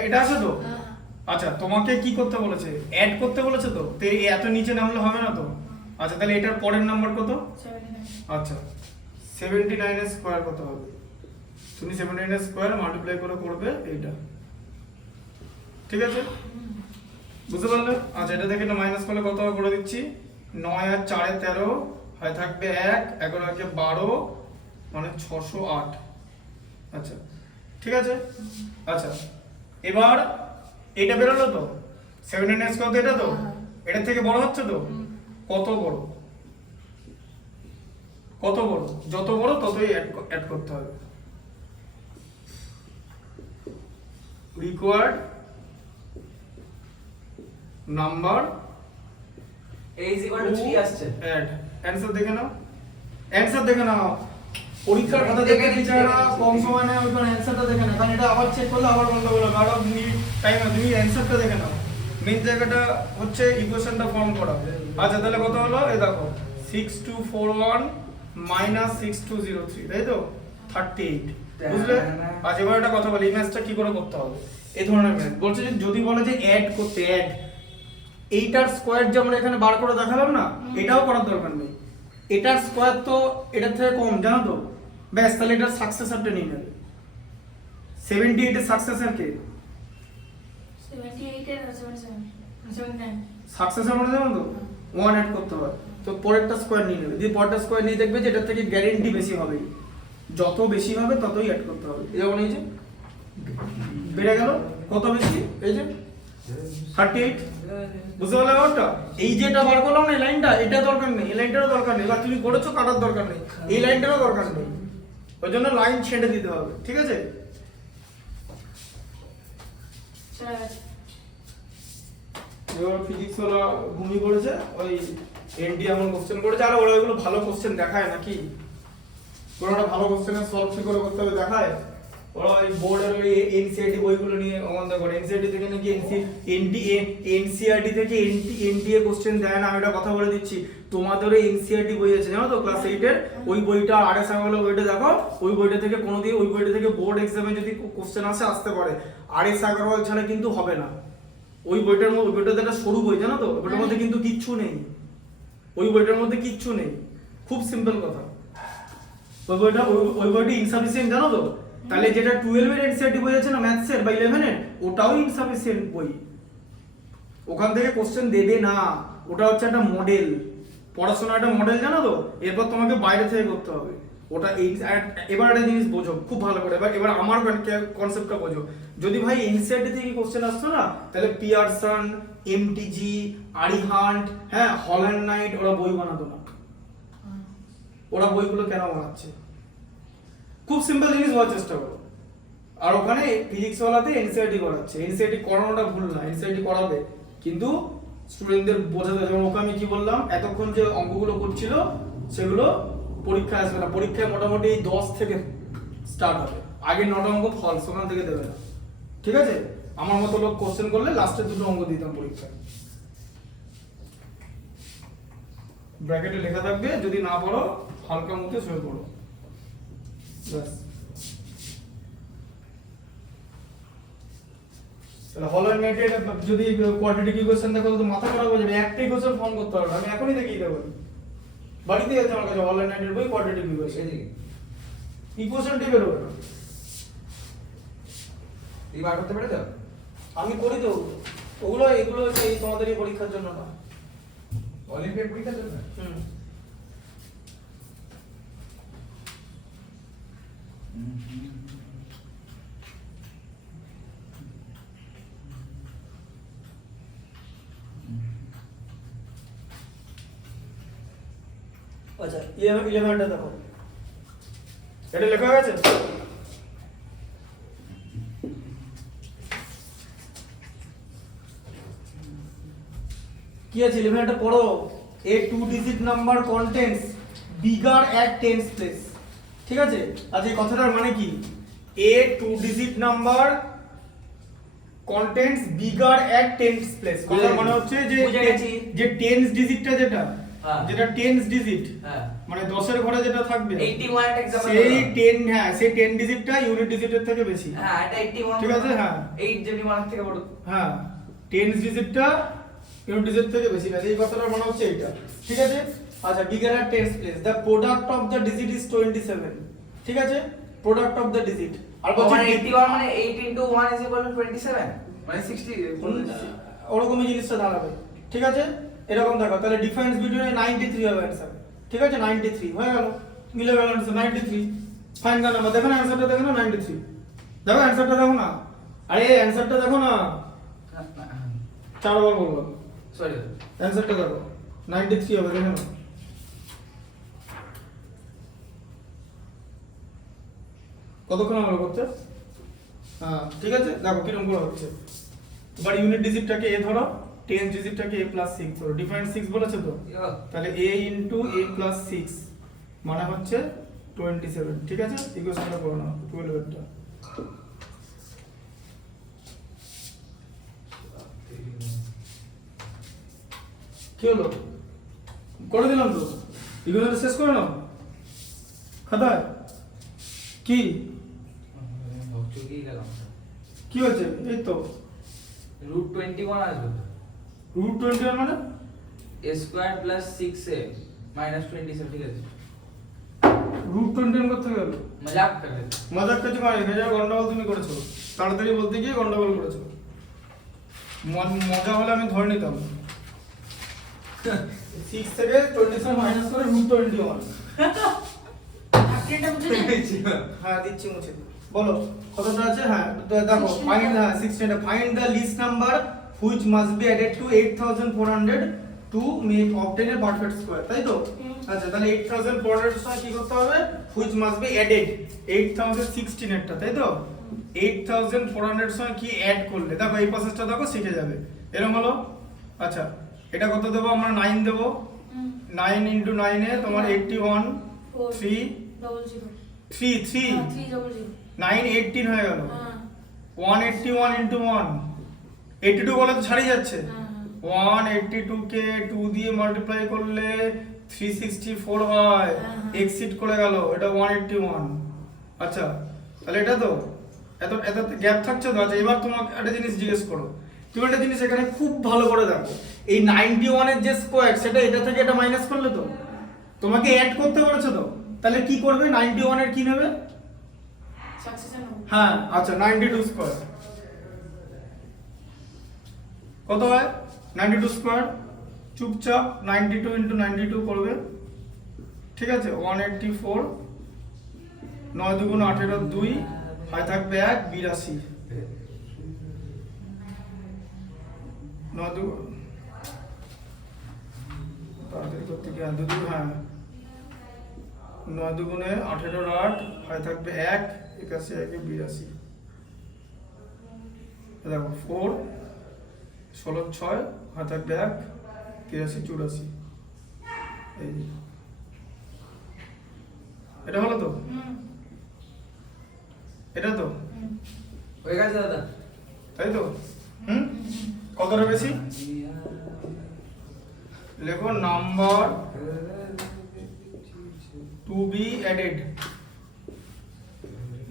এটা আছে তো। হ্যাঁ আচ্ছা তোমাকে কি করতে বলেছে? অ্যাড করতে বলেছে তো, তো এই এত নিচে নামলে হবে না তো। আচ্ছা তাহলে এটার পরের নাম্বার কত? 79 আচ্ছা 79 এর স্কয়ার কত হবে? তুমি 79 এর স্কয়ার মাল্টিপ্লাই করে করবে এইটা, ঠিক আছে? বুঝতে পারলে? আচ্ছা এটা থেকে এটা মাইনাস করলে কত হবে করে দিচ্ছি, 9 আর 4 এ 13 হয় থাকবে 1, 11 একে 12, মানে 608। আচ্ছা ঠিক আছে। আচ্ছা এবার এটা বেরোলো তো, 79 এর স্কয়ার তো এটা তো, এটা থেকে বড় হচ্ছে তো, কত বড়? কত বড়? যত বড় ততই অ্যাড করতে হবে। রিকোয়ার্ড নাম্বার এই is equal to 3 আসছে। অ্যাড, অ্যানসার দেখে নাও, অ্যানসার দেখে নাও। পরীক্ষার খাতা দেখে দেখে নিচ্ছি, টিচাররা দেখে নিচ্ছি। কম সময় নেয়, ওইখানে অ্যানসারটা দেখে না, কারণ এটা আবার চেক করলে আবার বলতে বলে গার্ড অফ মিনিট টাইম, তুমি অ্যানসারটা দেখে নাও। মেইন জায়গাটা হচ্ছে ইকুয়েশনটা ফর্ম করা। আচ্ছা তাহলে কত হলো? এই দেখো 6241 মাইনাস 6203, তাই তো 38, বুঝলে? আজ এবার একটা কথা বলি, এই ম্যাথটা কি করে করতে হবে? এই ধরনের ম্যাথ বলছে যে যদি বলে যে অ্যাড করতে, অ্যাড এইটার স্কয়ার যে আমরা এখানে বার করে দেখালাম না, এটাও করার দরকার নেই। এটার স্কয়ার তো এটার থেকে কম, জানো তো? ব্যাস তাহলে এটার সাকসেসরটা নিয়ে নেবে। 78 এর সাকসেসর কে? 78 এর 77 79 সাকসেসর মানে জানো তো 1 অ্যাড করতে হয়, তো পরেরটা স্কয়ার নিয়ে নেবে, দিয়ে পরেরটা স্কয়ার নিয়ে দেখবে যে এটার থেকে গ্যারান্টি বেশি হবে, যত বেশি হবে ততই অ্যাড করতে হবে। এই যেমন এই যে বেড়ে গেল, কত বেশি? এই যে 38, বুঝতে পারলে ব্যাপারটা? এই যেটা বার করলাম না এই লাইনটা, এটা দরকার নেই, এই লাইনটারও দরকার নেই, বা তুমি করেছো কাটার দরকার নেই, এই লাইনটারও দরকার নেই, ওই জন্য লাইন ছেড়ে দিতে হবে, ঠিক আছে? চলে গেছে। এবার ফিজিক্স ওরা ঘুমিয়ে পড়েছে, ওই এনডি এমন কোশ্চেন করেছে, আর ওরা ওইগুলো ভালো কোশ্চেন দেখায় নাকি? কোনোটা ভালো কোশ্চেনের সলভ কি করে করতে হবে দেখায়? ওরা ওই বোর্ডের ওই এনসিআরটি বইগুলো নিয়ে অবন্ধ করে, এনসিআরটি থেকে নাকি এনসিআরটি থেকে এনটিএ কোশ্চেন দেয় না। আমি একটা কথা বলে দিচ্ছি, তোমাদের ওই এনসিআরটি বই আছে জানো তো, ক্লাস 8 এর, ওই বইটা আরএস আগরওয়াল বইটা দেখো, ওই বইটা থেকে কোনোদিন ওই বইটা থেকে বোর্ড এক্সামে যদি কোশ্চেন আসতে পারে, আরএস আগরওয়াল ছাড়া কিন্তু হবে না। ওই বইটার মধ্যে, ওই বইটাতে একটা সরু বই জানো তো, ওইটার মধ্যে কিন্তু কিচ্ছু নেই, ওই বইটার মধ্যে কিচ্ছু নেই, খুব সিম্পল কথা। ওই বইটা ইনসাফিসিয়েন্ট জানো তো, তাহলে যেটা 12 এর এনসিআরটি বই আছে না ম্যাথসের বা 11 এর, ওটাও ইনসাফিসিয়েন্ট বই, ওখান থেকে কোশ্চেন দেবে না, ওটা হচ্ছে একটা মডেল, পড়াশোনার একটা মডেল জানো তো, এরপর তোমাকে বাইরে থেকে করতে হবে ওটা। এবার একটা জিনিস বোঝো খুব ভালো করে, এবার আমার কনসেপ্টটা বোঝো। যদি ভাই এনসিআরটি থেকে কোশ্চেন আসতো না, তাহলে পিয়ারসন, এমটিজি, আরিহান্ট, হ্যাঁ হল্যান্ড নাইট ওরা বই বানাতো না। ওরা বইগুলো কেন বানাচ্ছে? খুব সিম্পল জিনিস বোঝার চেষ্টা করো। আর ওখানে ফিজিক্স ওয়ালাতে এনসিআরটি করাচ্ছে, এনসিআরটি করানোটা ভুল না, এনসিআরটি করাবে, কিন্তু স্টুডেন্টদের বোঝাতে হবে। ওকে আমি কি বললাম, এতক্ষণ যে অঙ্কগুলো করছিল সেগুলো পরীক্ষায় আসবে না, পরীক্ষায় মোটামুটি 10 থেকে স্টার্ট হবে, আগে 9টা অঙ্ক ফলস, ওখান থেকে দেবে না, ঠিক আছে? আমার মতো লোক কোশ্চেন করলে লাস্টে 2টো অঙ্ক দিতাম পরীক্ষায়। ব্র্যাকেটে লেখা থাকবে, যদি না পড়ো হালকা মুখে শুয়ে পড়ো, ব্যাস। তাহলে হলো নেটের যদি কোয়াড্রেটিক ইকুয়েশন দেখো তো মাথা খারাপ হয়ে যাবে, একটা ইকুয়েশন ফর্ম করতে হবে, আমি এখনই দেখিয়ে দেবো। বাড়িতে আছে আমার কাছে হলো নেটের বই কোয়াড্রেটিক ইকুয়েশন, ইকুয়েশনটি বেরোবে না। এই বার করতে পেরে যাও। আমি করি তো ওগুলো, এগুলো হচ্ছে এই তোমাদের এই পরীক্ষার জন্য না। অলিম্পিয়াড পরীক্ষার জন্য। হুম। আচ্ছা 11টা দেখো, এটা লেখা হয়ে গেছে। কি আছে 11টা পড়ো। a 2 digit number contains bigger at tens place, ঠিক আছে। আচ্ছা এই কথাটার মানে কি, a 2 digit number contains bigger at tens place, কথার মানে হচ্ছে যে বুঝে গেছি। যে tens digitটা যেটা হ্যাঁ। যেটা tens digit হ্যাঁ মানে 10 এর ঘরে যেটা থাকবে 81 একটা एग्जांपल সেই 10, হ্যাঁ সেই 10 ডিজিটটা ইউনিট ডিজিটের থেকে বেশি। হ্যাঁ এটা 81 ঠিক আছে, হ্যাঁ 8 যদি 1 থেকে বড়। হ্যাঁ 10 ডিজিটটা ইউনিট ডিজিট থেকে বেশি না, এই কথাটা মনে হচ্ছে এইটা, ঠিক আছে। আচ্ছা bigger at tense place, the product of the digit is 27, ঠিক আছে, প্রোডাক্ট অফ দ্য ডিজিট। আর বলছে মানে 81 মানে 8 into 1 is equal to 27 মানে 60 ওরকমই জিনিসটা দাঁড়াবে, ঠিক আছে। এরকম দেখো তাহলে ডিফারেন্স বিটুইন 93 হবে অ্যানসার, ঠিক আছে 93 হয়ে গেল, মিলে গেল অ্যানসার 93। ফাইন দা নাম্বার, দেখো না অ্যানসারটা, দেখো না 93, দেখো অ্যানসারটা দেখো না, আরে অ্যানসারটা দেখো না, চারবার বলবো সরি অ্যানসারটা দেখো 93 হবে, দেখো না। কতক্ষণ আমরা করতে, হ্যাঁ ঠিক আছে, দেখো কিরকম করে হচ্ছে। এবার ইউনিট ডিজিটটাকে এ ধরো, 10 ডিজিটটাকে a + 6 ধরো, ডিফারেন্স 6 বলেছে তো, তাহলে a * a + 6 মানে হচ্ছে 27, ঠিক আছে। ইকুয়েশনটা করো না 12 এরটা। কি হলো, করে দিলাম তো, ইকুয়েশনটা শেষ করে নাও খাতায়। কি চুকিয়ে গেলাম কি হচ্ছে, এই তো √21 আসবে √21 মানে a square plus 6a minus 27 ঠিক আছে। √21 করতে গেল মজাক করে মজাক কিছু করে না, যা গন্ডগোল তুমি করেছো, তাড়াতাড়ি বলতে গিয়ে গন্ডগোল করেছো। মজা হলে আমি ধরে নিতাম 6 থেকে 27 মাইনাস করে √21। আপডেটটা বুঝেছি। হ্যাঁ দিচ্ছি মুছে, বলো কতটা আছে। হ্যাঁ দেখো ফাইন্ড, হ্যাঁ 16, find the least number which must be added to 8400 to make obtain a perfect square, তাই তো। আচ্ছা তাহলে 8400 এর সঙ্গে কি করতে হবে, হুইচ মাস্ট বি অ্যাডেড 8016 এরটা, তাই তো। 8400 এর সঙ্গে কি অ্যাড করলে, দেখো এই প্রসেসটা দেখো শিখে যাবে, এরকম হলো। আচ্ছা এটা কত দেবো আমরা, 9 দেবো, 9 * 9 এ তোমার 81 3 3 3 9 18 হয়ে গেল, 181 * 1 82 বলে তো ছাড়িয়ে যাচ্ছে, 182 কে 2 দিয়ে মাল্টিপ্লাই করলে 364 হয়, এক্সিট করে গেল, এটা 181। আচ্ছা তাহলে এটা তো এত এত গ্যাপ থাকছে তো। আচ্ছা এবার তোমাকে একটা জিনিস জিজ্ঞেস করো, তুমি একটা জিনিস এখানে খুব ভালো করে দেখো, এই 91 এর যে স্কয়ার সেটা এটা থেকে এটা মাইনাস করলে তো তোমাকে অ্যাড করতে বলেছে তো, তাহলে কি করবে, 91 এর কি নেবে, হ্যাঁ আচ্ছা 92 স্কয়ার কত হয়, 92 স্কয়ার, চুপচাপ 92 * 92 করবে, ঠিক আছে 184, 9 × 2 = 18, 2 হয় থাকবে 1 82, 9 2 তাড়াতাড়ি করতে গিয়ে 2 2 হ্যাঁ 9 2 × 18 8 হয় থাকবে 1 81 1 82, দেখো 4 16 6 হয় থাকবে 1 83 84, এই যে এটা হলো তো, এটা তো হয়ে গেছে দাদা, তাই তো। কতটা বেশি লেখো, number to be added,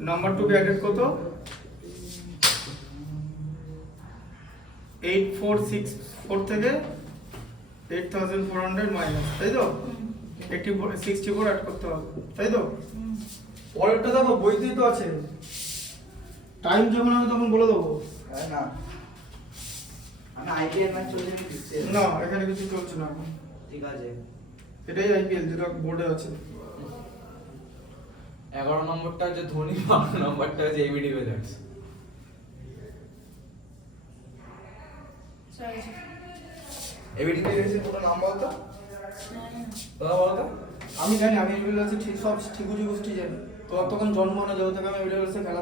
number to be added কত, 8464 থেকে 8400 মাইনাস, তাই তো? 64 অ্যাড করতে হবে, তাই তো? পরেরটা দেখো বইতেই তো আছে, টাইম যখন আমি তখন বলে দেবো। না আমি আইপিএল ম্যাচ চলছে আমি দিচ্ছি না এখানে কিছু চলছে না এখন, ঠিক আছে এটাই আইপিএল যেটা বোর্ডে আছে। 11 নম্বরটা হচ্ছে ধোনি 12 নম্বরটা হচ্ছে এবিডি ভিলিয়ার্স Sorry. এবিডি ভিলিয়ার্সের পুরো নাম বলতো দাদা বলতো আমি জানি, আমি এবিএল আছে ঠিক, সব ঠিকুজি গোষ্ঠী জানি। তো তখন জন্ম না যত থেকে আমি এবিএল খেলা